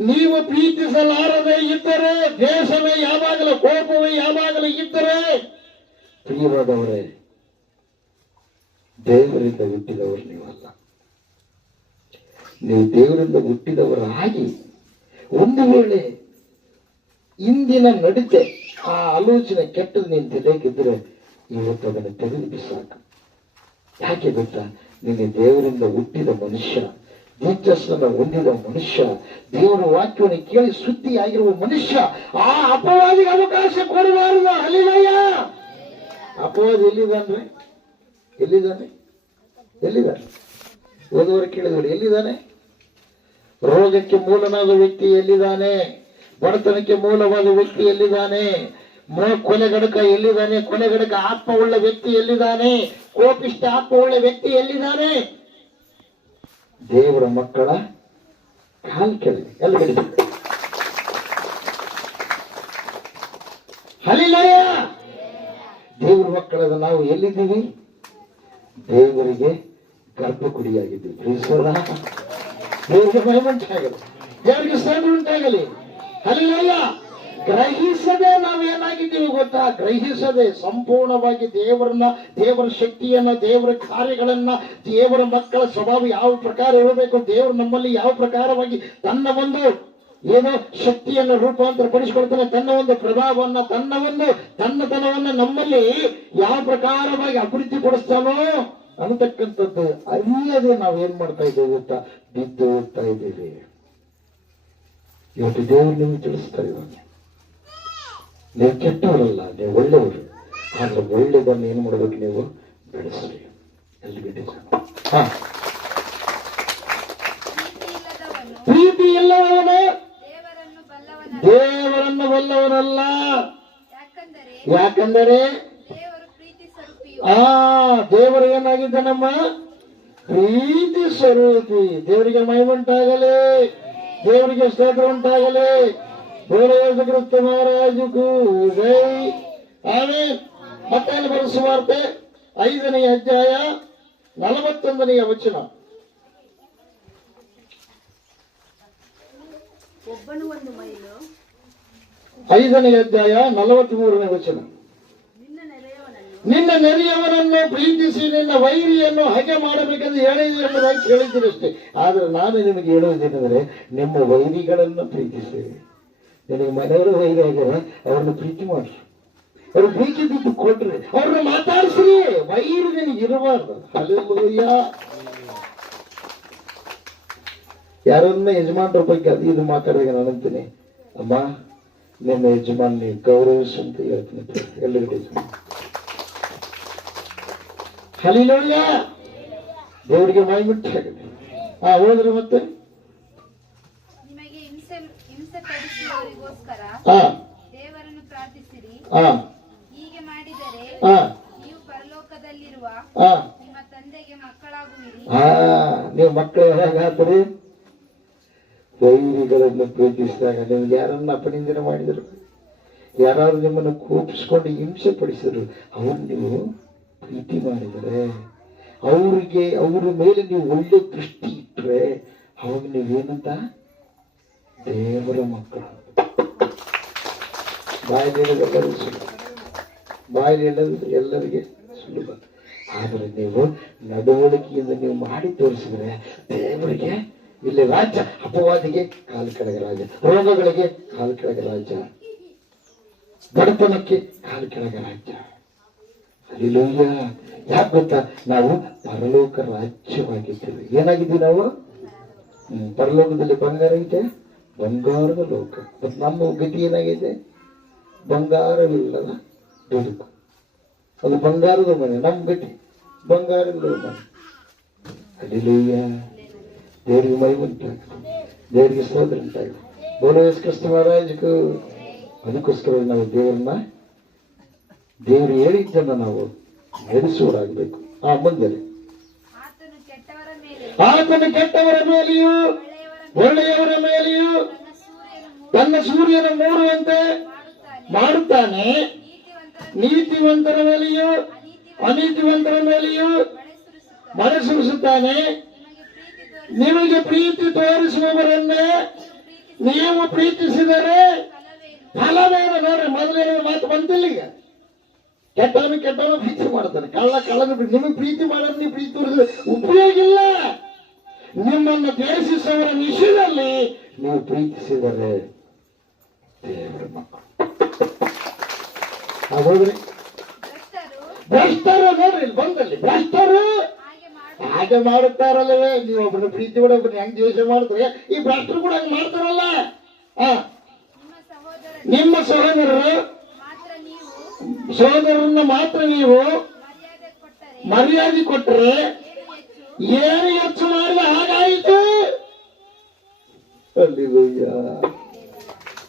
ನೀವು ಪ್ರೀತಿಸಲಾರದೆ ಇದ್ದರೆ, ದೇಶವೇ ಯಾವಾಗಲೂ ಕೋಪವೇ ಯಾವಾಗಲೂ ಇದ್ದರೆ, ಪ್ರಿಯವಾದವರೇ, ದೇವರಿಂದ ಹುಟ್ಟಿದವರು ನೀವಲ್ಲ. ನೀವು ದೇವರಿಂದ ಹುಟ್ಟಿದವರಾಗಿ ಒಂದು ವೇಳೆ ಇಂದಿನ ನಡತೆ ಆ ಆಲೋಚನೆ ಕೆಟ್ಟದ್ದು ನೀನು ತಲೆಗಿದ್ರೆ ಇವತ್ತು ಅದನ್ನು ತೆಗೆದು ಬಿಸಾಕು. ಯಾಕೆ ಗೊತ್ತಾ? ನಿನ್ನೆ ದೇವರಿಂದ ಹುಟ್ಟಿದ ಮನುಷ್ಯ, ದೀಕ್ಷಾಸ್ನಾನ ಹೊಂದಿದ ಮನುಷ್ಯ, ದೇವರ ವಾಕ್ಯವನ್ನು ಕೇಳಿ ಸುದ್ದಿಯಾಗಿರುವ ಮನುಷ್ಯ, ಆ ಅಪವಾದಿಗೆ ಅವಕಾಶ ಕೊಡಬಾರದು. ಹಲ್ಲೆಲೂಯ. ಅಪವಾದಿ ಎಲ್ಲಿದ್ದಾನೆ? ಓದುವವರು ಕೇಳಿದವರು ಎಲ್ಲಿದ್ದಾನೆ? ರೋಗಕ್ಕೆ ಮೂಲನಾದ ವ್ಯಕ್ತಿ ಎಲ್ಲಿದ್ದಾನೆ? ಬಡತನಕ್ಕೆ ಮೂಲವಾದ ವ್ಯಕ್ತಿ ಎಲ್ಲಿದ್ದಾನೆ? ಕೊಲೆಗಡಕ ಎಲ್ಲಿದ್ದಾನೆ? ಕೊಲೆಗಡಕ ಆತ್ಮವುಳ್ಳ ವ್ಯಕ್ತಿ ಎಲ್ಲಿದ್ದಾನೆ? ಕೋಪಿಷ್ಟ ಆತ್ಮವುಳ್ಳ ವ್ಯಕ್ತಿ ಎಲ್ಲಿದ್ದಾನೆ? ದೇವರ ಮಕ್ಕಳ ಕಾಲ್ ಕೆಳಗೆ ಎಲ್ಲ ಕಡಿಮೆ. ಹಲ್ಲೆಲೂಯ. ದೇವರ ಮಕ್ಕಳಾದ ನಾವು ಎಲ್ಲಿದ್ದೀವಿ? ದೇವರಿಗೆ ಗರ್ಭಗುಡಿಯಾಗಿದ್ದೀವಿ. ದೇವರಿಗೆ ಮಹಿಮುಂಟಾಗಲಿ, ದೇವರಿಗೆ ಸ್ತೋತ್ರ ಉಂಟಾಗಲಿ. ಹಲ್ಲೆಲೂಯ. ಗ್ರಹಿಸದೆ ನಾವೇನಾಗಿದ್ದೀವಿ ಗೊತ್ತಾ? ಗ್ರಹಿಸದೆ ಸಂಪೂರ್ಣವಾಗಿ ದೇವರ ಶಕ್ತಿಯನ್ನ, ದೇವರ ಕಾರ್ಯಗಳನ್ನ, ದೇವರ ಮಕ್ಕಳ ಸ್ವಭಾವ ಯಾವ ಪ್ರಕಾರ ಇರಬೇಕು, ದೇವರು ನಮ್ಮಲ್ಲಿ ಯಾವ ಪ್ರಕಾರವಾಗಿ ತನ್ನ ಒಂದು ಶಕ್ತಿಯನ್ನು ರೂಪಾಂತರ ಪಡಿಸಿಕೊಡ್ತಾನೆ, ತನ್ನ ಒಂದು ಪ್ರಭಾವವನ್ನ, ತನ್ನತನವನ್ನ ನಮ್ಮಲ್ಲಿ ಯಾವ ಪ್ರಕಾರವಾಗಿ ಅಭಿವೃದ್ಧಿ ಪಡಿಸ್ತಾನೋ ಅನ್ನತಕ್ಕಂಥದ್ದು ಅರಿಯದೆ ನಾವೇನ್ ಮಾಡ್ತಾ ಇದ್ದೇವೆ ಗೊತ್ತಾ? ಬಿದ್ದು ಹೋಗ್ತಾ ಇದ್ದೇವೆ. ಇವತ್ತು ದೇವರು ನೀವು ತಿಳಿಸ್ತಾ ಇದ್ದಾನೆ, ನೀವು ಕೆಟ್ಟವರಲ್ಲ, ನೀವು ಒಳ್ಳೆಯವರು. ಆದ್ರೆ ಒಳ್ಳೆಯದನ್ನು ಏನ್ ಮಾಡ್ಬೇಕು? ನೀವು ಬೆಳೆಸ್ರಿ. ಎಲ್ಲಿ ಪ್ರೀತಿ ಇಲ್ಲವನು ದೇವರನ್ನು ಬಲ್ಲವನಲ್ಲ. ಯಾಕಂದರೆ ದೇವರು ಏನಾಗಿದ್ದಾನಮ್ಮ? ಪ್ರೀತಿ ಸ್ವರೂಪಿ. ದೇವರಿಗೆ ಮಹಿಮುಂಟಾಗಲಿ, ದೇವರಿಗೆ ಸ್ತೋತ್ರ ಉಂಟಾಗಲಿ. ಬೋಲಯೇಸು ಕ್ರಿಸ್ತ ಮಹಾರಾಜಗೂ ಜೈ. ಆಮೆನ್. ಮತ್ತಾಯನ ಬರೆದ ಸುವಾರ್ತೆ 5ನೇ ಅಧ್ಯಾಯ 41ನೇ ವಚನ. ಒಬ್ಬನು ಒಂದು ಮೈಲು 5ನೇ ಅಧ್ಯಾಯ 43ನೇ ವಚನ. ನಿನ್ನ ನೆರೆಯವನನ್ನು ಪ್ರೀತಿಸಿ ನಿನ್ನ ವೈರಿಯನ್ನು ಹಗೆ ಮಾಡಬೇಕೆಂದು ಹೇಳಿದೆ ಎಂಬುದಾಗಿ ಕೇಳಿದ್ದೀರಿ ಅಷ್ಟೇ. ಆದ್ರೆ ನಾನು ನಿಮಗೆ ಹೇಳುವುದೇನೆಂದರೆ, ನಿಮ್ಮ ವೈರಿಗಳನ್ನು ಪ್ರೀತಿಸಿ. ನಿನಗೆ ಮನೆಯವರು ವೈರಿ ಆಗ್ಯಾರ, ಅವ್ರನ್ನ ಪ್ರೀತಿ ಮಾಡ್ರಿ, ಅವ್ರ ಪ್ರೀತಿ ದುಡ್ಡು ಕೊಟ್ರಿ, ಅವ್ರನ್ನ ಮಾತಾಡಿಸ್ರಿ. ವೈರಿ ನಿನಗೆ ಇರಬಾರ್ದು. ಹಲ್ಲೆಲೂಯಾ. ಯಾರನ್ನ ಯಜಮಾನ್ರ ಬಗ್ಗೆ ಅದು ಇದು ಮಾತಾಡಿದಾಗ ನಾನು ಅಂತೀನಿ, ಅಮ್ಮ ನಿಮ್ಮ ಯಜಮಾನ್ ನೀವು ಗೌರವಿಸು ಅಂತ ಹೇಳ್ತೀನಿ. ಎಲ್ಲರಿಗೂ ಹಲ್ಲೆಲೂಯಾ. ದೇವರಿಗೆ ಮಹಿಮುಂಟಾಗಲಿ. ಹೋದ್ರೆ ಮತ್ತೆ ನಿಮಗೆ ಹಿಂಸೆ ಪಡಿಸುವವರಿಗೋಸ್ಕರ ದೇವರನ್ನು ಪ್ರಾರ್ಥಿಸಿರಿ. ಹೀಗೆ ಮಾಡಿದರೆ ನೀವು ಪರಲೋಕದಲ್ಲಿರುವ ನಿಮ್ಮ ತಂದೆಗೆ ಮಕ್ಕಳಾಗುವಿರಿ. ನೀವು ಮಕ್ಕಳು ಹೇಗಾಗ್ತೀರಿ? ವೈರಿಗಳನ್ನು ಪ್ರೀತಿಸಿದಾಗ. ನಿಮ್ಗೆ ಯಾರನ್ನ ಅಪನಿಂದನೆ ಮಾಡಿದರು, ಯಾರಾದ್ರೂ ನಿಮ್ಮನ್ನು ಕೋಪಿಸ್ಕೊಂಡು ಹಿಂಸೆ ಪಡಿಸಿದ್ರು, ಅವ್ರು ನೀವು ಪ್ರೀತಿ ಮಾಡಿದರೆ, ಅವ್ರ ಮೇಲೆ ನೀವು ಒಳ್ಳೆ ದೃಷ್ಟಿ ಇಟ್ಟರೆ, ಅವಾಗ ನೀವೇನಂತ? ದೇವರ ಮಕ್ಕಳು. ಬಾಯಲ್ಲಿ ಹೇಳೋದೆಲ್ಲರಿಗೂ ಸುಲಭ, ಬಾಯಲ್ಲಿ ಹೇಳೋದು ಎಲ್ಲರಿಗೆ ಸುಲಭ. ಆದರೆ ನೀವು ನಡವಳಿಕೆಯಿಂದ ನೀವು ಮಾಡಿ ತೋರಿಸಿದ್ರೆ ದೇವರಿಗೆ ಇಲ್ಲಿ ರಾಜ್ಯ. ಅಪವಾದಿಗೆ ಕಾಲು ಕೆಳಗೆ ರಾಜ್ಯ, ರೋಗಗಳಿಗೆ ಕಾಲು ಕೆಳಗೆ ರಾಜ್ಯ, ಬಡತನಕ್ಕೆ ಕಾಲು ಕೆಳಗೆ ರಾಜ್ಯ. ಹಲ್ಲೆಲೂಯಾ. ಯಾಕೆ ಗೊತ್ತಾ? ನಾವು ಪರಲೋಕ ರಾಜ್ಯವಾಗಿದ್ದೇವೆ. ಏನಾಗಿದ್ದೀವಿ ನಾವು? ಪರಲೋಕದಲ್ಲಿ ಬಂಗಾರ ಇದೆ, ಬಂಗಾರದ ಲೋಕ. ಮತ್ತು ನಮ್ಮ ಗತಿ ಏನಾಗಿದೆ? ಬಂಗಾರವಿಲ್ಲದ ಬದುಕು. ಅದು ಬಂಗಾರದ ಮನೆ. ನಮ್ಮ ಗತಿ ಬಂಗಾರವಿಲ್ಲದ ಮನೆ. ಹಲ್ಲೆಲೂಯಾ. ದೇವರಿಗೆ ಮಹಿಮುಂಟಾಗಲಿ, ದೇವರಿಗೆ ಸ್ತೋತ್ರ ಉಂಟಾಗಲಿ. ಬೋಲಯೇಸು ಕ್ರಿಸ್ತ ಮಹಾರಾಜಗೂ. ಅದಕ್ಕೋಸ್ಕರ ನಾವು ದೇವರು ಹೇಳಿದ್ದನ್ನು ನಾವು ನಡೆಸುವರಾಗಬೇಕು. ಮುಂದೆ ಆತನು ಕೆಟ್ಟವರ ಮೇಲೆಯೂ ಒಳ್ಳೆಯವರ ಮೇಲೆಯೂ ತನ್ನ ಸೂರ್ಯನ ಮೂಡುವಂತೆ ಮಾಡುತ್ತಾನೆ. ನೀತಿವಂತರ ಮೇಲೆಯೂ ಅನೀತಿವಂತರ ಮೇಲೆಯೂ ಮಳೆ ಸುರಿಸುತ್ತಾನೆ. ನಿಮಗೆ ಪ್ರೀತಿ ತೋರಿಸುವವರನ್ನೇ ನೀವು ಪ್ರೀತಿಸಿದರೆ ಫಲವೇನು? ನೋಡ್ರಿ, ಮೊದಲೇನೋ ಮಾತು ಬಂತಿಲ್ಲ. ಈಗ ಕೆಟ್ಟವನು ಪ್ರೀತಿ ಮಾಡ್ತಾನೆ, ಕಳ್ಳನ ನಿಮಗೆ ಪ್ರೀತಿ ಮಾಡೋದು, ನೀವು ಪ್ರೀತಿ ತೋರಿಸಿದ್ರೆ ಉಪಯೋಗ ಇಲ್ಲ. ನಿಮ್ಮನ್ನು ದ್ವೇಷಿಸುವವರ ವಿಷಯದಲ್ಲಿ ನೀವು ಪ್ರೀತಿಸಿದರೆ ದೇವರ ಮಕ್ಕಳು. ಹೋದ್ರಿ ಭ್ರಷ್ಟರು. ನೋಡ್ರಿ, ಇಲ್ಲಿ ಬಂದಲ್ಲಿ ಭ್ರಷ್ಟರು ಹಾಗೆ ಮಾಡುತ್ತಾರಲ್ಲವೇ. ನೀವು ಒಬ್ಬರನ್ನ ಪ್ರೀತಿ ಕೂಡ ಒಬ್ಬರನ್ನ ಹೆಂಗ್ ದ್ವೇಷ ಮಾಡ್ತಾರೆ, ಈ ಭ್ರಷ್ಟರು ಕೂಡ ಹಂಗೆ ಮಾಡ್ತಾರಲ್ಲ. ನಿಮ್ಮ ಸಹೋದರರನ್ನ ಮಾತ್ರ ನೀವು ಮರ್ಯಾದೆ ಕೊಟ್ಟರೆ ಏನು ಹೆಚ್ಚು ಮಾಡಿದ ಹಾಗಾಯಿತು.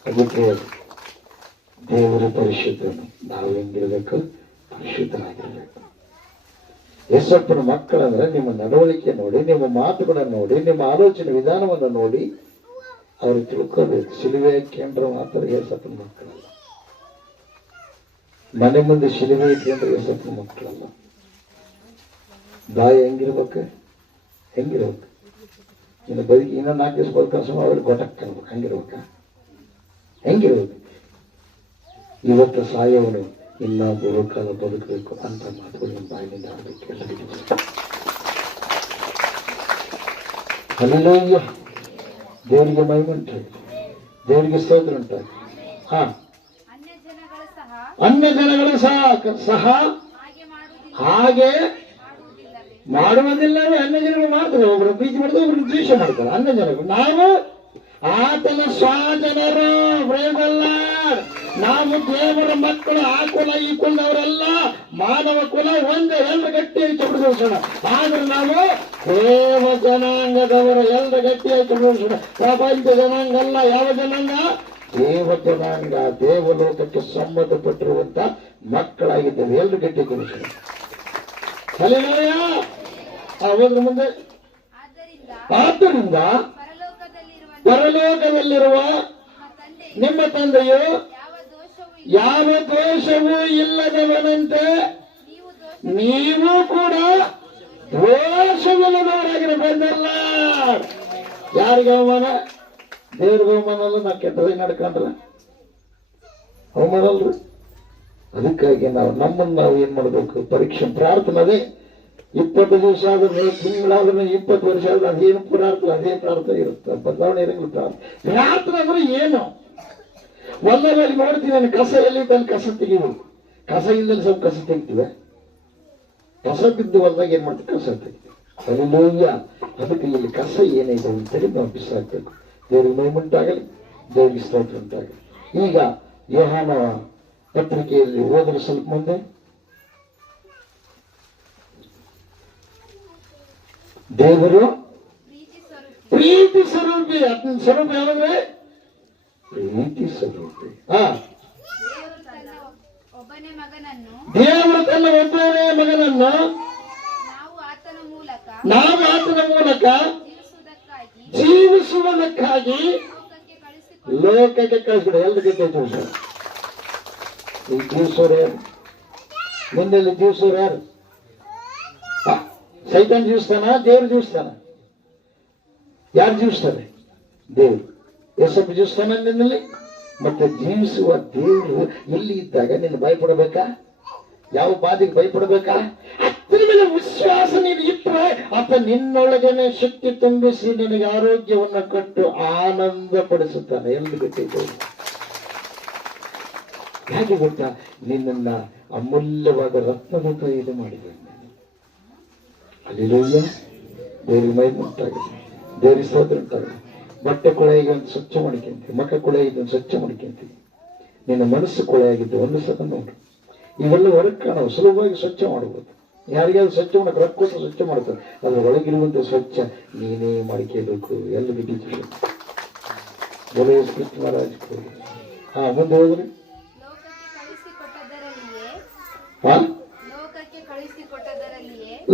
ಅದಕ್ಕೆ ದೇವರ ಪರಿಶುದ್ಧನು. ನಾವು ಹೆಂಗಿರ್ಬೇಕು? ಪರಿಶುದ್ಧರಾಗಿರ್ಬೇಕು. ಯೇಸಪ್ಪನ ಮಕ್ಕಳಂದ್ರೆ ನಿಮ್ಮ ನಡವಳಿಕೆ ನೋಡಿ, ನಿಮ್ಮ ಮಾತುಗಳನ್ನು ನೋಡಿ, ನಿಮ್ಮ ಆಲೋಚನೆ ವಿಧಾನವನ್ನು ನೋಡಿ ಅವರು ತಿಳ್ಕೋಬೇಕು. ಶಿಲುಬೆ ಹಾಕ್ಯಂಡ್ರೆ ಮಾತ್ರ ಯೇಸಪ್ಪನ ಮಕ್ಕಳಲ್ಲ. ಮನೆ ಮುಂದೆ ಶಿಲುಬೆ ಇಟ್ಕೊಂಡ್ರೆ ಯೇಸಪ್ಪನ ಮಕ್ಕಳಲ್ಲ. ಬಾಯಿ ಹೆಂಗಿರ್ಬೇಕು? ಇನ್ನು ಬದುಕಿ ಇನ್ನೂ 4 ದಿವಸ ಬದುಕೋ ಅವ್ರಿಗೆ ಗೊಟ್ಟಕ್ಕೆ ಅನ್ಬೇಕು. ಹೆಂಗಿರ್ಬೇಕು? ಇವತ್ತು ಸಾಯವನು ಇನ್ನ ಬಹುಕಾಲ ಬದುಕಬೇಕು ಅಂತ ಮಾತುಗಳು ನಿಮ್ಮ ಬಾಯಿನಿಂದ ಆಡಬೇಕು. ಎಲ್ಲರಿಗೂ ಹಲ್ಲೆಲೂಯಾ. ದೇವರಿಗೆ ಮಹಿಮುಂಟಾಗಲಿ, ದೇವರಿಗೆ ಸ್ತೋತ್ರ ಉಂಟಾಗಲಿ. ಅನ್ಯ ಜನಗಳು ಸಹ ಹಾಗೆ ಮಾಡುವುದಿಲ್ಲವೇ? ಅನ್ಯ ಜನಗಳು ಮಾಡ್ತಾರೆ. ಒಬ್ರು ಪ್ರೀತಿ ಮಾಡಿದ್ರೆ ಒಬ್ರು ದ್ವೇಷ ಮಾಡ್ತಾರೆ. ಅನ್ಯ ಜನಗಳು. ನಾವು ಆತನ ಸ್ವಜನರು. ನಾವು ದೇವರ ಮಕ್ಕಳು. ಆ ಕುಲ ಈ ಕುಲದವರೆಲ್ಲ ಮಾನವ ಕುಲ ಒಂದೇ. ಎಲ್ಲ ಗಟ್ಟಿಯಾಗಿ ಚಪ್ಪಡಿಸೋಣ. ಆದ್ರೆ ನಾವು ದೇವ ಜನಾಂಗದವರು. ಎಲ್ಲ ಗಟ್ಟಿಯಾಗಿ ಚಪ್ಪಡಿಸೋಣ. ಪ್ರಪಂಚ ಜನಾಂಗ ಅಲ್ಲ. ಯಾವ ಜನಾಂಗ? ದೇವ ಜನಾಂಗ. ದೇವಲೋಕಕ್ಕೆ ಸಂಬಂಧಪಟ್ಟಿರುವಂತ ಮಕ್ಕಳಾಗಿದ್ದೇವೆ. ಎಲ್ಲರೂ ಗಟ್ಟಿ ಕೊಡಿಸೋಣ. ಹಲ್ಲೆಲೂಯಾ. ಹೋದ್ರ ಮುಂದೆ. ಆದ್ದರಿಂದ ಪರಲೋಕದಲ್ಲಿರುವ ನಿಮ್ಮ ತಂದೆಯು ಯಾವ ದೋಷವೂ ಇಲ್ಲದವನಂತೆ ನೀವು ಕೂಡ ದೋಷವಿಲ್ಲದವರಾಗಿರಬೇಕಲ್ಲ. ಯಾರಿಗೆ ಅವಮಾನ? ದೇವ್ರಿಗೆ ಅವಮಾನ ಅಲ್ಲ. ನಾ ಕೆಟ್ಟದಾಗಿ ನಡ್ಕೊಂಡ್ರ ಅವಮಾನ ಅಲ್ರಿ. ಅದಕ್ಕಾಗಿ ನಾವು ಏನ್ ಮಾಡ್ಬೇಕು? ಪರೀಕ್ಷೆ ಪ್ರಾರ್ಥನೆ ಅದೇ. 20 ದಿವಸ ಆದ್ರೆ, ತಿಂಗಳಾದ್ರೆ, 20 ವರ್ಷ ಆದ್ರೆ ಅದೇನು ಪ್ರಾರ್ಥನೆ, ಅದೇ ಪ್ರಾರ್ಥನೆ ಇರುತ್ತೆ. ಬದಲಾವಣೆ ಇರಂಗಿಲ್ಲ. ಪ್ರಾರ್ಥನೆ ಅಂದ್ರೆ ಏನು? ಒಂದಲ್ಲಿ ನೋಡ್ತೀನಿ, ನಾನು ಕಸ ಎಲ್ಲಿದ್ದಲ್ಲಿ ಕಸ ತೆಗಿಬೇಕು. ಕಸ ಇಲ್ಲದಲ್ಲಿ ಸ್ವಲ್ಪ ಕಸ ತೆಗಿತೀವಿ. ಕಸ ಬಿದ್ದು ಹೊಲ್ದಾಗ ಏನ್ ಮಾಡ್ತೀವಿ? ಕಸ ತೆಗಿತೀವಿ. ಅಲ್ಲಿಲ್ಲ. ಅದಕ್ಕೆ ಇಲ್ಲಿ ಕಸ ಏನಿದೆ ಅಂತೇಳಿ ನಾವು ಬಿಸಾಕ್ಬೇಕು. ದೇವ್ರಿಗೆ ಮಹಿಮುಂಟಾಗಲಿ, ದೇವರಿಗೆ ಸ್ತೋತ್ರ ಉಂಟಾಗಲಿ. ಈಗ ಯೋಹಾನ ಪತ್ರಿಕೆಯಲ್ಲಿ ಹೋದ್ರೆ ಸ್ವಲ್ಪ ಮುಂದೆ, ದೇವರು ಪ್ರೀತಿ ಸ್ವರೂಪಿ. ಅದನ್ನ ಸ್ವರೂಪ ಯಾವಂದ್ರೆ ಪ್ರೀತಿ ಸ್ವರೂಪಿ. ದೇವರು ತನ್ನ ಒಬ್ಬನೇ ಮಗನನ್ನು ನಾವು ಆತನ ಮೂಲಕ ಜೀವಿಸುವುದಕ್ಕಾಗಿ ಲೋಕಕ್ಕೆ ಕಳಿಸ್ಬಿಡ. ಎಲ್ರಿಗೆ ಜೀವಿಸ ಈ ಜೀವಿಸೋರು ಯಾರು? ಮುಂದೆಲ್ಲಿ ಜೀವಿಸೋರು ಯಾರು? ಸೈತಾನ್ ಜೀವಿಸ್ತಾನ? ದೇವ್ರು ಜೀವಿಸ್ತಾನ? ಯಾರು ಜೀವಿಸ್ತಾರೆ? ದೇವ್ರು. ಯೇಸಪ್ಪ ಜೀವಿಸ್ತಾನ ನಿನ್ನಲ್ಲಿ. ಮತ್ತೆ ಜೀವಿಸುವ ದೇವರು ಎಲ್ಲಿ ಇದ್ದಾಗ ನೀನು ಭಯಪಡಬೇಕಾ? ಯಾವ ಬಾಧೆಗೆ ಭಯಪಡಬೇಕಾ? ಅದ್ರ ಮೇಲೆ ವಿಶ್ವಾಸ ನೀನು ಇಟ್ಟರೆ ಆತ ನಿನ್ನೊಳಗನೆ ಶಕ್ತಿ ತುಂಬಿಸಿ ನಿನಗೆ ಆರೋಗ್ಯವನ್ನು ಕೊಟ್ಟು ಆನಂದ ಪಡಿಸುತ್ತಾನೆ. ಎಲ್ಲಿ ಗೊತ್ತಿದ್ದೇವೆ? ಯಾಕೆ ಗೊತ್ತಾ? ನಿನ್ನನ್ನ ಅಮೂಲ್ಯವಾದ ರತ್ನಮುಖ ಇದು ಮಾಡಿದ್ದಾನೆ. ಅಲ್ಲಿಲೂಯ್ಯ. ದೇವರಿಗೆ ಮಹಿಮೆ ಉಂಟಾಗಲಿ, ದೇವರಿಗೆ ಸ್ತೋತ್ರ ಉಂಟಾಗಲಿ. ಬಟ್ಟೆ ಕೊಳೆಯಾಗಿ ಒಂದು ಸ್ವಚ್ಛ ಮಾಡ್ಕೊಂತೀವಿ, ಮಕ್ಕ ಕೊಳೆಯಾಗಿ ಒಂದು ಸ್ವಚ್ಛ ಮಾಡ್ಕೊಂತೀವಿ. ನಿನ್ನ ಮನಸ್ಸು ಕೊಳೆಯಾಗಿದ್ದು ಒಂದು ಸಲ ನೋಡು. ಇವೆಲ್ಲ ಹೊರಗೆ ಕಾಣವು, ಸುಲಭವಾಗಿ ಸ್ವಚ್ಛ ಮಾಡಬಹುದು. ಯಾರಿಗಾದ್ರು ಸ್ವಚ್ಛ ಮಾಡಕ್ಕೆ ರೊಕ್ಕ ಕೊಟ್ಟು ಸ್ವಚ್ಛ ಮಾಡ್ತಾರೆ. ಅದ್ರ ಒಳಗಿರುವಂತ ಸ್ವಚ್ಛ ನೀನೇ ಮಾಡಿಕೇಬೇಕು. ಎಲ್ಲ ಬಿಟ್ಟಿದ್ದೀವಿ. ಮಹಾರಾಜ್. ಮುಂದೆ ಹೋದ್ರಿ.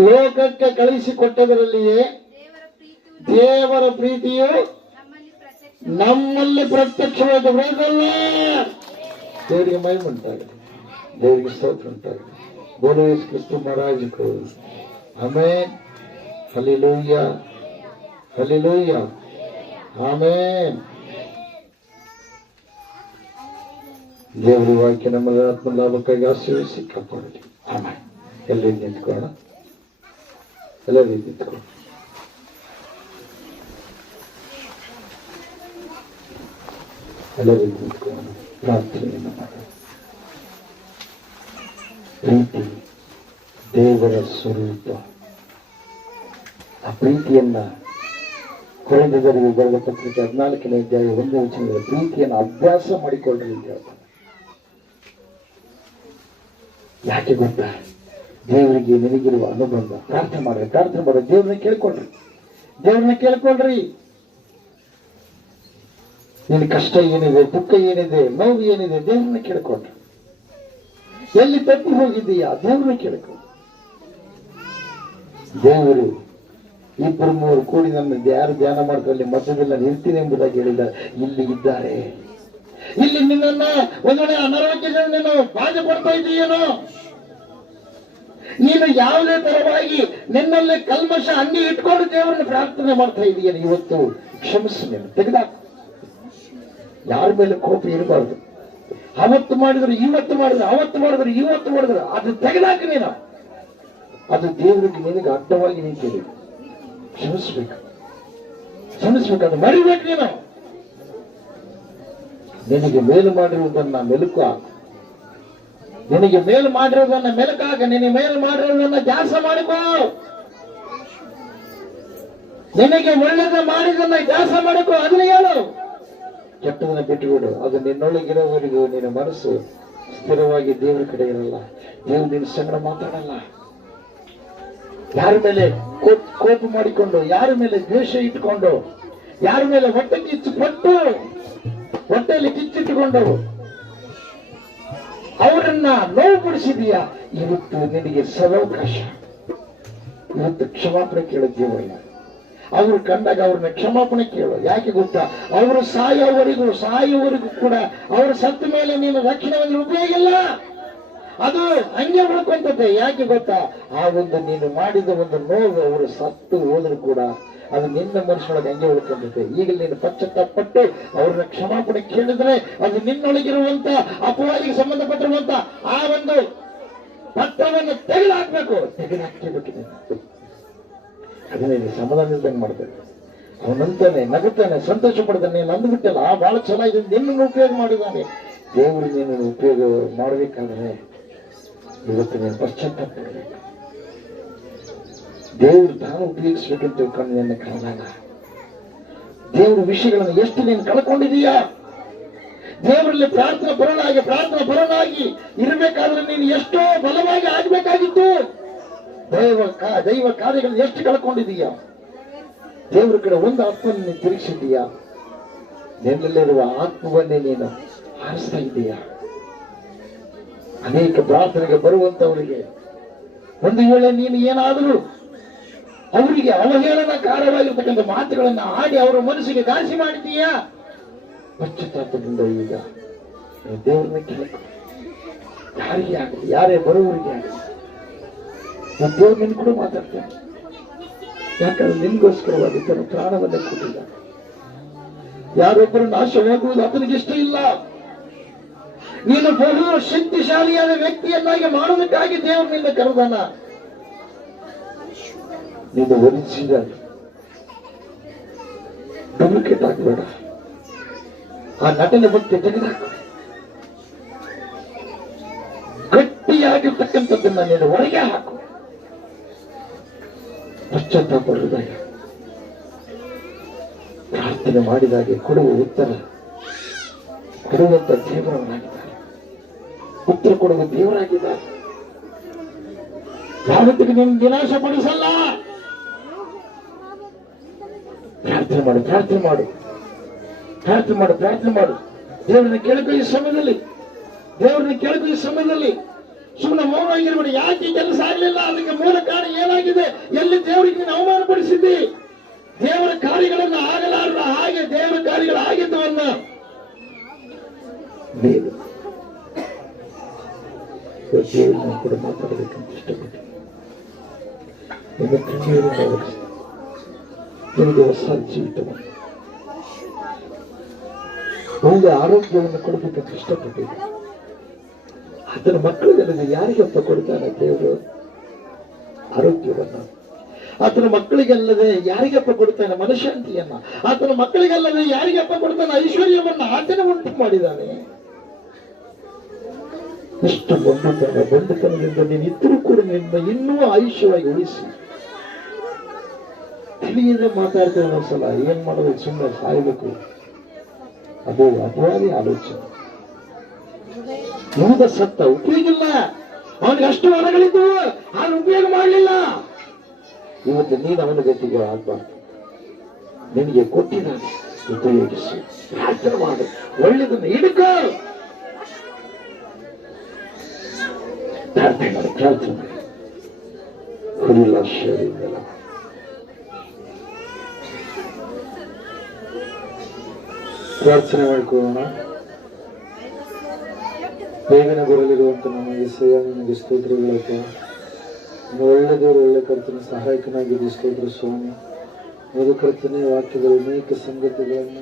ಲೋಕಕ್ಕೆ ಕಳಿಸಿಕೊಟ್ಟದರಲ್ಲಿಯೇ ದೇವರ ಪ್ರೀತಿಯು ನಮ್ಮಲ್ಲಿ ಪ್ರತ್ಯಕ್ಷವಾದ. ದೇವರಿಗೆ ಮಹಿಮೆ ಉಂಟಾಗಲಿ, ದೇವರಿಗೆ ಸ್ತೋತ್ರ ಉಂಟಾಗಲಿ. ಬೋಲೋ ಯೇಸು ಕ್ರಿಸ್ತ ಮಹಾರಾಜ್ ಕೋ. ಆಮೆನ್. Hallelujah, hallelujah, amen. ದೇವರ ವಾಕ್ಯ ನಮ್ಮ ಆತ್ಮ ಲಾಭಕ್ಕಾಗಿ ಆಶೀರ್ವದಿಸಿ ಕಾಪಾಡಲಿ. ಆಮೆನ್. ಎಲ್ಲರೂ ನಿಂತ್ಕೊಳ್ಳೋಣ. ಎಲ್ಲರೂ ನಿಂತ್ಕೊಳ್ಳೋಣ. ಎಲ್ಲರೂ ನಿಂತ್ಕೊಳ್ಳೋಣ. ಪ್ರಾರ್ಥನೆಯನ್ನು ಮಾಡೋಣ. ಪ್ರೀತಿ ದೇವರ ಸ್ವರೂಪ. ಆ ಪ್ರೀತಿಯನ್ನ ಕೊರಿಂಥದವರಿಗೆ ಬರೆದ ಪತ್ರಿಕೆ 14ನೇ ಅಧ್ಯಾಯ 1ನೇ ವಚನದಲ್ಲಿ ಪ್ರೀತಿಯನ್ನು ಅಭ್ಯಾಸ ಮಾಡಿಕೊಳ್ಳ್ರಿ ಅಂತ ಹೇಳ್ತಾರೆ. ಯಾಕೆ ಗೊತ್ತಾ? ದೇವರಿಗೆ ನಿನಗಿರುವ ಅನುಬಂಧ. ಪ್ರಾರ್ಥನೆ ಮಾಡ್ರಿ, ಪ್ರಾರ್ಥನೆ ಮಾಡ್ರಿ. ದೇವ್ರನ್ನ ಕೇಳ್ಕೊಳ್ರಿ, ದೇವ್ರನ್ನ ಕೇಳ್ಕೊಳ್ರಿ. ನಿನ್ನ ಕಷ್ಟ ಏನಿದೆ, ದುಃಖ ಏನಿದೆ, ನೋವು ಏನಿದೆ, ದೇವ್ರನ್ನ ಕೇಳ್ಕೊಳ್ರಿ. ಎಲ್ಲಿ ತಪ್ಪಿ ಹೋಗಿದ್ದೀಯಾ, ದೇವ್ರನ್ನ ಕೇಳ್ಕೊ. ದೇವರು 2-3 ಕೂಡಿ ನನ್ನ ಯಾರು ಧ್ಯಾನ ಮಾಡ್ತಾರೆ ಮಧ್ಯದಲ್ಲಿ ನಾನು ಇರ್ತೀನಿ ಎಂಬುದಾಗಿ ಹೇಳಿದ. ಇಲ್ಲಿ ಇದ್ದಾರೆ. ಇಲ್ಲಿ ನಿನ್ನನ್ನ ಒಂದು ವೇಳೆ ಅನಾರೋಗ್ಯದಿಂದ ನೀನು ಬಾಧೆ ಪಡ್ತಾ ಇದೆಯೇನೋ, ನೀನು ಯಾವುದೇ ತರವಾಗಿ ನಿನ್ನಲ್ಲಿ ಕಲ್ಮಶ ಅಂಗಿ ಇಟ್ಕೊಂಡು ದೇವರನ್ನು ಪ್ರಾರ್ಥನೆ ಮಾಡ್ತಾ ಇದೀಯೇನು, ಇವತ್ತು ಕ್ಷಮಿಸಿ, ನೀನು ತೆಗೆದಾಕು. ಯಾರ ಮೇಲೆ ಕೋಪ ಇರಬಾರ್ದು. ಅವತ್ತು ಮಾಡಿದ್ರು ಇವತ್ತು ಮಾಡಿದ್ರು, ಅವತ್ತು ಮಾಡಿದ್ರು ಇವತ್ತು ಮಾಡಿದ್ರು, ಅದು ತೆಗೆದಾಕ. ನೀನು ಅದು ದೇವರಿಗೆ ನಿನಗೆ ಅಡ್ಡವಾಗಿ ನಿಂತಿದೆ. ಕ್ಷಮಿಸ್ಬೇಕು, ಕ್ಷಮಿಸ್ಬೇಕು, ಅದು ಮರಿಬೇಕು. ನೀನು ನಿನಗೆ ಮೇಲು ಮಾಡಿರುವುದನ್ನ ಮೆಲುಕು ಹಾಕು. ನಿನಗೆ ಮೇಲು ಮಾಡಿರೋದನ್ನ ಮೆಲುಕಾಗ. ನಿನಗೆ ಮೇಲು ಮಾಡಿರೋದನ್ನ ಧ್ಯಾಸ ಮಾಡಿಕೋ. ನಿನಗೆ ಒಳ್ಳೆದ ಮಾಡಿದನ್ನ ಧ್ಯಾಸ ಮಾಡಿಕೋ. ಅದನ್ನ ಹೇಳು. ಕೆಟ್ಟದನ್ನ ಬಿಟ್ಟುಬಿಡು. ಅದು ನಿನ್ನೊಳಗಿರೋವರೆಗೂ ನಿನ್ನ ಮನಸ್ಸು ಸ್ಥಿರವಾಗಿ ದೇವರ ಕಡೆ ಇರಲ್ಲ. ದೇವ್ರು ನಿನ್ನ ಸಂಗಡ ಮಾತಾಡಲ್ಲ. ಯಾರ ಮೇಲೆ ಕೋಪ ಮಾಡಿಕೊಂಡು, ಯಾರ ಮೇಲೆ ದ್ವೇಷ ಇಟ್ಕೊಂಡು, ಯಾರ ಮೇಲೆ ಹೊಟ್ಟೆ ಕಿಚ್ಚುಪಟ್ಟು, ಹೊಟ್ಟೆಯಲ್ಲಿ ಕಿಚ್ಚಿಟ್ಟುಕೊಂಡು ಅವರನ್ನ ನೋವುಪಡಿಸಿದೀಯಾ, ಇವತ್ತು ನಿನಗೆ ಸದಾವಕಾಶ. ಇವತ್ತು ಕ್ಷಮಾಪಣೆ ಕೇಳೋ ದೇವರಲ್ಲ. ಅವ್ರು ಕಂಡಾಗ ಅವ್ರನ್ನ ಕ್ಷಮಾಪಣೆ ಕೇಳು. ಯಾಕೆ ಗೊತ್ತಾ? ಅವರು ಸಾಯೋವರೆಗೂ ಕೂಡ ಅವ್ರ ಸತ್ತ ಮೇಲೆ ನೀನು ರಕ್ಷಣೆ ಬಂದ್ರೆ ಉಪಯೋಗ ಇಲ್ಲ. ಅದು ಹಂಗೆ ಉಳ್ಕೊಂತತೆ. ಯಾಕೆ ಗೊತ್ತಾ? ಆ ಒಂದು ನೀನು ಮಾಡಿದ ಒಂದು ನೋವು ಅವರು ಸತ್ತು ಹೋದ್ರು ಕೂಡ ಅದು ನಿನ್ನ ಮನುಷ್ಯನೊಳಗೆ ಹಂಗೆ ಉಳ್ಕೊಂತತೆ. ಈಗ ನೀನು ಪಶ್ಚಾತ್ತಾಪಟ್ಟು ಅವ್ರನ್ನ ಕ್ಷಮಾಪಣೆ ಕೇಳಿದ್ರೆ ಅದು ನಿನ್ನೊಳಗಿರುವಂತ ಅಪವಾದಿಗೆ ಸಂಬಂಧಪಟ್ಟಿರುವಂತ ಆ ಒಂದು ಪತ್ರವನ್ನು ತೆಗೆದುಹಾಕ್ಬೇಕು. ತೆಗೆದುಹಾಕಬೇಕಿದೆ. ಅದನ್ನೇ ನೀನು ಸಮಾಧಾನದಂಗೆ ಮಾಡ್ಬೇಕು. ಅವನಂತಾನೆ ನಗುತ್ತಾನೆ, ಸಂತೋಷ ಪಡ್ತಾನೆ. ನೀನು ಅಂದ್ಬಿಟ್ಟಲ್ಲ ಬಹಳ ಚೆನ್ನಾಗಿದೆ, ನಿನ್ನನ್ನು ಉಪಯೋಗ ಮಾಡಿದ್ದಾನೆ. ದೇವರು ನೀನು ಉಪಯೋಗ ಮಾಡಬೇಕಾದ್ರೆ ಇವತ್ತು ನೀನು ಪಶ್ಚಾತ್ತಾಪ ಪಡಬೇಕು. ದೇವರು ತಾನು ಉಪಯೋಗಿಸ್ಬೇಕಂತ ತಿಳ್ಕೊಂಡು ನಿನ್ನ ಕಾರಣ ದೇವ್ರ ವಿಷಯಗಳನ್ನು ಎಷ್ಟು ನೀನು ಕಳ್ಕೊಂಡಿದೀಯಾ? ದೇವರಲ್ಲಿ ಪ್ರಾರ್ಥನಾ ಪರನಾಗಿ ಇರಬೇಕಾದ್ರೆ ನೀನು ಎಷ್ಟೋ ಬಲವಾಗಿ ಆಗ್ಬೇಕಾಗಿತ್ತು. ದೈವ ಕಾರ್ಯಗಳನ್ನು ಎಷ್ಟು ಕಳ್ಕೊಂಡಿದೀಯಾ? ದೇವರ ಕಡೆ ಒಂದು ಆತ್ಮವನ್ನು ನೀನು ತಿರುಗಿಸಿದ್ದೀಯಾ? ನಿನ್ನಲ್ಲಿರುವ ಆತ್ಮವನ್ನೇ ನೀನು ಹಾರಿಸ್ತಾ ಇದ್ದೀಯಾ? ಅನೇಕ ಪ್ರಾರ್ಥನೆಗೆ ಬರುವಂತವರಿಗೆ ಒಂದು ವೇಳೆ ನೀನು ಏನಾದರೂ ಅವರಿಗೆ ಅವಹೇಳನಕಾರವಾಗಿರ್ತಕ್ಕಂಥ ಮಾತುಗಳನ್ನು ಆಡಿ ಅವರ ಮನಸ್ಸಿಗೆ ಘಾಸಿ ಮಾಡಿದ್ದೀಯಾ? ಪಶ್ಚಾತ್ತಾಪದಿಂದ ಈಗ ದೇವರನ್ನ ಕೇಳಬೇಕು. ಯಾರಿಗೆ ಆಗಲಿ, ಯಾರೇ ಬರುವವರಿಗೆ ಆಗಲಿ, ದೇವ್ರು ನಿನ್ ಕೂಡ ಮಾತಾಡ್ತಾನೆ. ಯಾಕಂದ್ರೆ ನಿನ್ಗೋಸ್ಕರವಾಗಿ ತನ್ನ ಪ್ರಾಣವನ್ನೇ ಕೊಟ್ಟಿಲ್ಲ. ಯಾರೊಬ್ಬರು ನಾಶವಾಗುವುದು ಆತನಿಗೆ ಇಷ್ಟ ಇಲ್ಲ. ನೀನು ಬಹು ಶಕ್ತಿಶಾಲಿಯಾದ ವ್ಯಕ್ತಿಯನ್ನಾಗಿ ಮಾಡೋದಕ್ಕಾಗಿ ದೇವರು ನಿನ್ನ ಕರೆದಾನ. ನೀನು ಒರಿಜಿನಲ್ ಡೂಪ್ಲಿಕೇಟ್ ಆಗಬೇಡ. ಆ ನಟನೆ ಬಗ್ಗೆ ತೆಗೆದುಹಾಕು. ಗಟ್ಟಿಯಾಗಿರ್ತಕ್ಕಂಥದ್ದನ್ನ ನೀನು ಹೊರಗೆ ಹಾಕು. ಪಶ್ಚಾತ್ತಾಪ ಹೃದಯ ಪ್ರಾರ್ಥನೆ ಮಾಡಿದಾಗೆ ಕೊಡುವ ಉತ್ತರ ಕೊಡುವಂತ ದೇವರನ್ನಾಗಿದ್ದಾರೆ. ಉತ್ತರ ಕೊಡುವ ದೇವರಾಗಿದ್ದಾರೆ. ಯಾವತ್ತಿಗೆ ನೀನು ವಿನಾಶಪಡಿಸಲ್ಲ. ಪ್ರಾರ್ಥನೆ ಮಾಡು, ಪ್ರಾರ್ಥನೆ ಮಾಡು, ಪ್ರಾರ್ಥನೆ ಮಾಡು, ಪ್ರಾರ್ಥನೆ ಮಾಡು. ದೇವರನ್ನ ಕೇಳಬೇಕು ಈ ಸಮಯದಲ್ಲಿ. ದೇವರನ್ನ ಕೇಳಬೇಕು ಈ ಸಮಯದಲ್ಲಿ. ಸುಮ್ಮನೆ ಮೌನವಾಗಿರ್ಬೇಡ. ಯಾಕೆ ಕೆಲಸ ಆಗಲಿಲ್ಲ? ಅದಕ್ಕೆ ಮೂಲ ಕಾರಣ ಏನಾಗಿದೆ? ಎಲ್ಲಿ ದೇವರಿಗೆ ನೀನು ಅವಮಾನಪಡಿಸಿದ್ದಿ? ದೇವರ ಕಾರ್ಯಗಳನ್ನು ಆಗಲಾರದ ಹಾಗೆ ದೇವರ ಕಾರ್ಯಗಳು ಆಗಿದ್ದವನ್ನ ದೇವರನ್ನ ಕೂಡ ಮಾತಾಡಬೇಕಂತ ಇಷ್ಟಪಟ್ಟು ನಿಮ್ಮ ಕಣ್ಣೀರಿಂದ ನಿಮಗೆ ಹೊಸ ಜೀವಿತವನ್ನು ಒಳ್ಳೆ ಆರೋಗ್ಯವನ್ನು ಕೊಡಬೇಕಂತ ಇಷ್ಟಪಟ್ಟಿದ್ದೆ. ಅದರ ಮಕ್ಕಳಿಗೆ ಯಾರಿಗಪ್ಪ ಕೊಡ್ತಾನೆ ದೇವರು ಆರೋಗ್ಯವನ್ನ? ಆತನ ಮಕ್ಕಳಿಗಲ್ಲದೆ ಯಾರಿಗಪ್ಪ ಕೊಡ್ತಾನೆ ಮನಃಶಾಂತಿಯನ್ನ? ಆತನ ಮಕ್ಕಳಿಗಲ್ಲದೆ ಯಾರಿಗಪ್ಪ ಕೊಡ್ತಾನೆ ಐಶ್ವರ್ಯವನ್ನ? ಆತನ ಉಂಟು ಮಾಡಿದ್ದಾನೆ. ಎಷ್ಟು ಬಂಡುತನದಿಂದ ನೀನು ಇದ್ರೂ ಕೂಡ ನಿನ್ನ ಇನ್ನೂ ಆಯುಷ್ಯವಾಗಿ ಉಳಿಸಿ. ತಿಳಿಯದೆ ಮಾತಾಡ್ತೇವೆ ಒಂದ್ಸಲ. ಏನ್ ಮಾಡೋದು? ಸುಮ್ಮನೆ ಸಾಯ್ಬೇಕು. ಅದು ಅಪವಾದಿ ಆಲೋಚನೆ. ಯೂದ ಸತ್ತ, ಉಪಯೋಗ ಇಲ್ಲ. ಅವನಿಗೆ ಅಷ್ಟು ವರಗಳಿದ್ದು ಅವನು ಉಪಯೋಗ ಮಾಡಲಿಲ್ಲ. ಇವತ್ತು ನೀನು ಅವನ ಗತಿಗೆ ಆಗ್ಬಾರ್ದು. ನಿನಗೆ ಕೊಟ್ಟಿದ್ದಾನೆ, ಉಪಯೋಗಿಸಿ. ಪ್ರಾರ್ಥನೆ ಮಾಡು, ಒಳ್ಳೆದನ್ನು ಹಿಡ್ಕೋ. ಪ್ರಾರ್ಥನೆ ಮಾಡಿ, ಪ್ರಾರ್ಥನೆ ಮಾಡಿ. ಹುರಿಲ್ಲ ಶರೀರ ಪ್ರಾರ್ಥನೆ ಮಾಡ್ಕೊಳ್ಳೋಣ. ಬೇಗನೆ ಬರಲಿರುವಂತ ನಮ್ಮ ಯೆಸಯ್ಯ, ನಿನಗೆ ಸ್ತೋತ್ರಗಳಪ್ಪ. ಒಳ್ಳೆ ದೇವರು, ಒಳ್ಳೆ ಕರ್ತನ ಸಹಾಯಕನಾಗಿದೆ. ಸ್ತೋತ್ರ ಸ್ವಾಮಿ. ಮೊದಲು ಕರ್ತನೆ ವಾಕ್ಯಗಳು ಅನೇಕ ಸಂಗತಿಗಳನ್ನ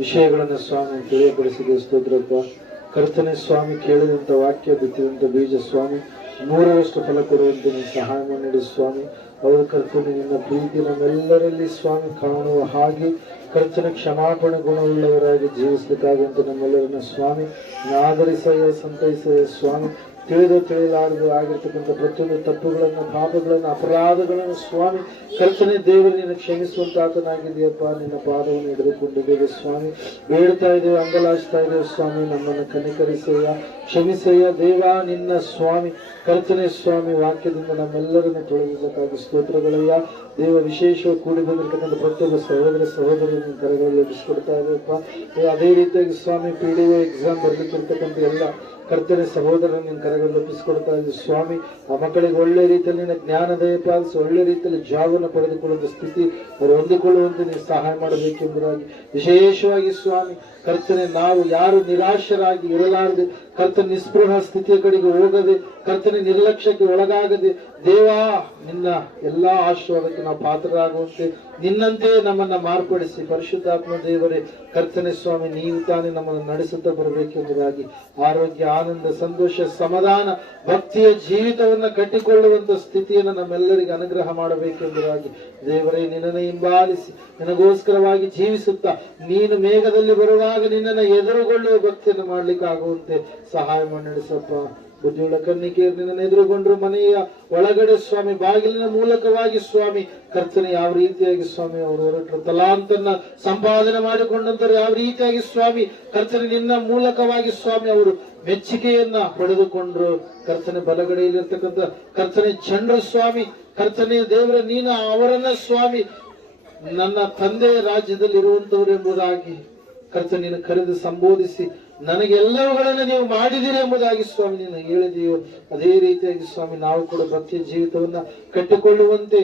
ವಿಷಯಗಳನ್ನ ಸ್ವಾಮಿ ತಿಳಿಯಪಡಿಸಿದೆ. ಸ್ತೋತ್ರಪ್ಪ ಕರ್ತನೆ ಸ್ವಾಮಿ. ಕೇಳಿದಂತ ವಾಕ್ಯ, ಬಿತ್ತಿದಂತ ಬೀಜ ಸ್ವಾಮಿ 100ರಷ್ಟು ಫಲ ಕೊಡುವಂತೆ ನೀನು ಸಹಾಯ ಮಾಡಿ ಸ್ವಾಮಿ. ಅವರು ಕರ್ತನೆ ನಿನ್ನ ಪ್ರೀತಿ ನಮ್ಮೆಲ್ಲರಲ್ಲಿ ಸ್ವಾಮಿ ಕಾಣುವ ಹಾಗೆ ಕರ್ತನ ಕ್ಷಮಾಪಣೆ ಗುಣವುಳ್ಳವರಾಗಿ ಜೀವಿಸಬೇಕಾದಂತ ನಮ್ಮೆಲ್ಲರನ್ನ ಸ್ವಾಮಿ ಆದರಿಸಯ್ಯ, ಸಂತೈಸಯ್ಯ ಸ್ವಾಮಿ. ತಿಳಿಲಾರದು ಆಗಿರ್ತಕ್ಕಂಥ ಪ್ರತಿಯೊಂದು ತಪ್ಪುಗಳನ್ನು, ಪಾಪಗಳನ್ನು, ಅಪರಾಧಗಳನ್ನು ಸ್ವಾಮಿ ಕರ್ತನೆ ದೇವರು ನೀನು ಕ್ಷಮಿಸುವಂತ ಆತನಾಗಿದೆಯಪ್ಪ. ನಿನ್ನ ಪಾದವನ್ನು ಹಿಡಿದುಕೊಂಡಿದ್ದೇವೆ ಸ್ವಾಮಿ. ಬೇಡ್ತಾ ಇದ್ದೇವೆ, ಅಂಗಲಾಚ್ತಾ ಇದ್ದೇವೆ ಸ್ವಾಮಿ. ನಮ್ಮನ್ನು ಕನಿಕರಿಸಯ್ಯ, ಕ್ಷಮಿಸಯ್ಯ ದೇವ. ನಿನ್ನ ಸ್ವಾಮಿ ಕರ್ತನೆ ಸ್ವಾಮಿ ವಾಕ್ಯದಿಂದ ನಮ್ಮೆಲ್ಲರನ್ನು ತೊಳೆದಿದ್ದಕ್ಕಾಗಿ ಸ್ತೋತ್ರಗಳಯ್ಯ ದೇವ. ವಿಶೇಷವಾಗಿ ಕೂಡಿ ಬಂದಿರತಕ್ಕಂಥ ಪ್ರತಿಯೊಬ್ಬ ಸಹೋದರಿಯನ್ನು ಕರೆಗಳಲ್ಲಿ ಎಬ್ಬಿಸ್ಕೊಡ್ತಾ ಇದ್ದೇವಪ್ಪ. ಅದೇ ರೀತಿಯಾಗಿ ಸ್ವಾಮಿ PDO ಎಕ್ಸಾಮ್ ಬರಲಿಕ್ಕಿರ್ತಕ್ಕಂಥ ಎಲ್ಲ ಕರ್ತನೆ ಸಹೋದರನ ನಿನ್ನ ಕರೆಗಳಲ್ಲಿ ಕಾರ್ಯಗಳು ಒಪ್ಪಿಸಿಕೊಡ್ತಾ ಇದ್ದೀವಿ ಸ್ವಾಮಿ. ಆ ಮಕ್ಕಳಿಗೆ ಒಳ್ಳೆ ರೀತಿಯಲ್ಲಿ ನಿನ್ನ ಜ್ಞಾನ ದಯಪಾಲಿಸಿ ಒಳ್ಳೆ ರೀತಿಯಲ್ಲಿ ಜಾಬನ್ನು ಪಡೆದುಕೊಳ್ಳುವ ಸ್ಥಿತಿ ಅವರು ಹೊಂದಿಕೊಳ್ಳುವಂತೆ ನೀವು ಸಹಾಯ ಮಾಡಬೇಕೆಂಬುದಾಗಿ ವಿಶೇಷವಾಗಿ ಸ್ವಾಮಿ ಕರ್ತನೆ, ನಾವು ಯಾರು ನಿರಾಶರಾಗಿ ಇರಲಾರದೆ, ಕರ್ತನೆ ನಿಸ್ಪೃಹ ಸ್ಥಿತಿಯ ಕಡೆಗೆ ಹೋಗದೆ, ಕರ್ತನೆ ನಿರ್ಲಕ್ಷ್ಯಕ್ಕೆ ಒಳಗಾಗದೆ, ದೇವಾ ನಿನ್ನ ಎಲ್ಲಾ ಆಶೀರ್ವಾದಕ್ಕೆ ನಾವು ಪಾತ್ರರಾಗುವಂತೆ ನಿನ್ನಂತೆ ನಮ್ಮನ್ನ ಮಾರ್ಪಡಿಸಿ ಪರಿಶುದ್ಧಾತ್ಮ ದೇವರೇ ಕರ್ತನೆ ಸ್ವಾಮಿ, ನೀವು ತಾನೇ ನಮ್ಮನ್ನು ನಡೆಸುತ್ತಾ ಬರಬೇಕೆಂಬುದಾಗಿ ಆರೋಗ್ಯ, ಆನಂದ, ಸಂತೋಷ, ಸಮಾಧಾನ, ಭಕ್ತಿಯ ಜೀವಿತವನ್ನ ಕಟ್ಟಿಕೊಳ್ಳುವಂತ ಸ್ಥಿತಿಯನ್ನು ನಮ್ಮೆಲ್ಲರಿಗೆ ಅನುಗ್ರಹ ಮಾಡಬೇಕೆಂಬುದಾಗಿ ದೇವರೇ ನಿನ್ನನ್ನು ಹಿಂಬಾಲಿಸಿ ನಿನಗೋಸ್ಕರವಾಗಿ ಜೀವಿಸುತ್ತಾ ನೀನು ಮೇಘದಲ್ಲಿ ಬರುವಾಗ ನಿನ್ನನ್ನು ಎದುರುಗೊಳ್ಳುವ ಭಕ್ತಿಯನ್ನು ಮಾಡ್ಲಿಕ್ಕೆ ಆಗುವಂತೆ ಸಹಾಯ ಮಾಡಿ ನಡೆಸಪ್ಪ. ಬುದ್ಧಿಯುಳ್ಳ ಕನ್ನಿಕೆಯರು ನಿನ್ನನ್ನು ಎದುರುಗೊಂಡ್ರು ಮನೆಯ ಒಳಗಡೆ ಸ್ವಾಮಿ ಬಾಗಿಲಿನ ಮೂಲಕವಾಗಿ ಸ್ವಾಮಿ ಕರ್ತನೆ ಯಾವ ರೀತಿಯಾಗಿ ಸ್ವಾಮಿ ಅವರು ಹೊರಟರು, ತಲಾಂತನ್ನ ಸಂಪಾದನೆ ಮಾಡಿಕೊಂಡಂತರು ಯಾವ ರೀತಿಯಾಗಿ ಸ್ವಾಮಿ ಕರ್ತನೆ ನಿನ್ನ ಮೂಲಕವಾಗಿ ಸ್ವಾಮಿ ಅವರು ಮೆಚ್ಚುಗೆಯನ್ನ ಪಡೆದುಕೊಂಡ್ರು. ಕರ್ತನೆ ಬಲಗಡೆಯಲ್ಲಿರ್ತಕ್ಕಂಥ ಕರ್ತನೆ ಜನರು ಸ್ವಾಮಿ ಕರ್ತನೆ ದೇವರ ನೀನು ಅವರನ್ನ ಸ್ವಾಮಿ ನನ್ನ ತಂದೆಯ ರಾಜ್ಯದಲ್ಲಿ ಇರುವಂತವ್ರು ಎಂಬುದಾಗಿ ಕರ್ತನೆ ನೀನು ಕರೆದು ಸಂಬೋಧಿಸಿ ನನಗೆ ಎಲ್ಲವುಗಳನ್ನು ನೀವು ಮಾಡಿದಿರಿ ಎಂಬುದಾಗಿ ಸ್ವಾಮಿ ನೀನು ಹೇಳಿದೆಯೋ ಅದೇ ರೀತಿಯಾಗಿ ಸ್ವಾಮಿ ನಾವು ಕೂಡ ಭಕ್ತಿಯ ಜೀವಿತವನ್ನ ಕಟ್ಟಿಕೊಳ್ಳುವಂತೆ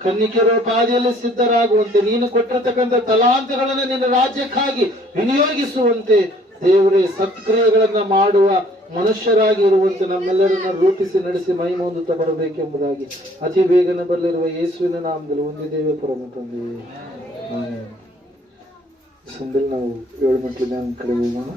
ಕನ್ನಿಕೆಯರ ಪಾದಿಯಲ್ಲಿ ಸಿದ್ಧರಾಗುವಂತೆ ನೀನು ಕೊಟ್ಟಿರತಕ್ಕಂಥ ತಲಾಂತಗಳನ್ನು ನಿನ್ನ ರಾಜ್ಯಕ್ಕಾಗಿ ವಿನಿಯೋಗಿಸುವಂತೆ ದೇವರೇ ಸತ್ಕ್ರಿಯೆಗಳನ್ನ ಮಾಡುವ ಮನುಷ್ಯರಾಗಿ ಇರುವಂತೆ ನಮ್ಮೆಲ್ಲರನ್ನ ರೂಪಿಸಿ ನಡೆಸಿ ಮಹಿಮೆ ಹೊಂದುತ್ತಾ ಬರಬೇಕೆಂಬುದಾಗಿ ಅತಿ ಬೇಗನೆ ಬರಲಿರುವ ಯೇಸುವಿನ ನಾಮದಲ್ಲಿ ಹೊಂದಿದ್ದೇವೆ ಪರಮ ತಂದೆಯೇ. ಆಮೆನ್. ಸಂದಲ್ಲಿ ನಾವು 7 ಗಂಟೆ ಕಡೆ ಹೋಗೋಣ.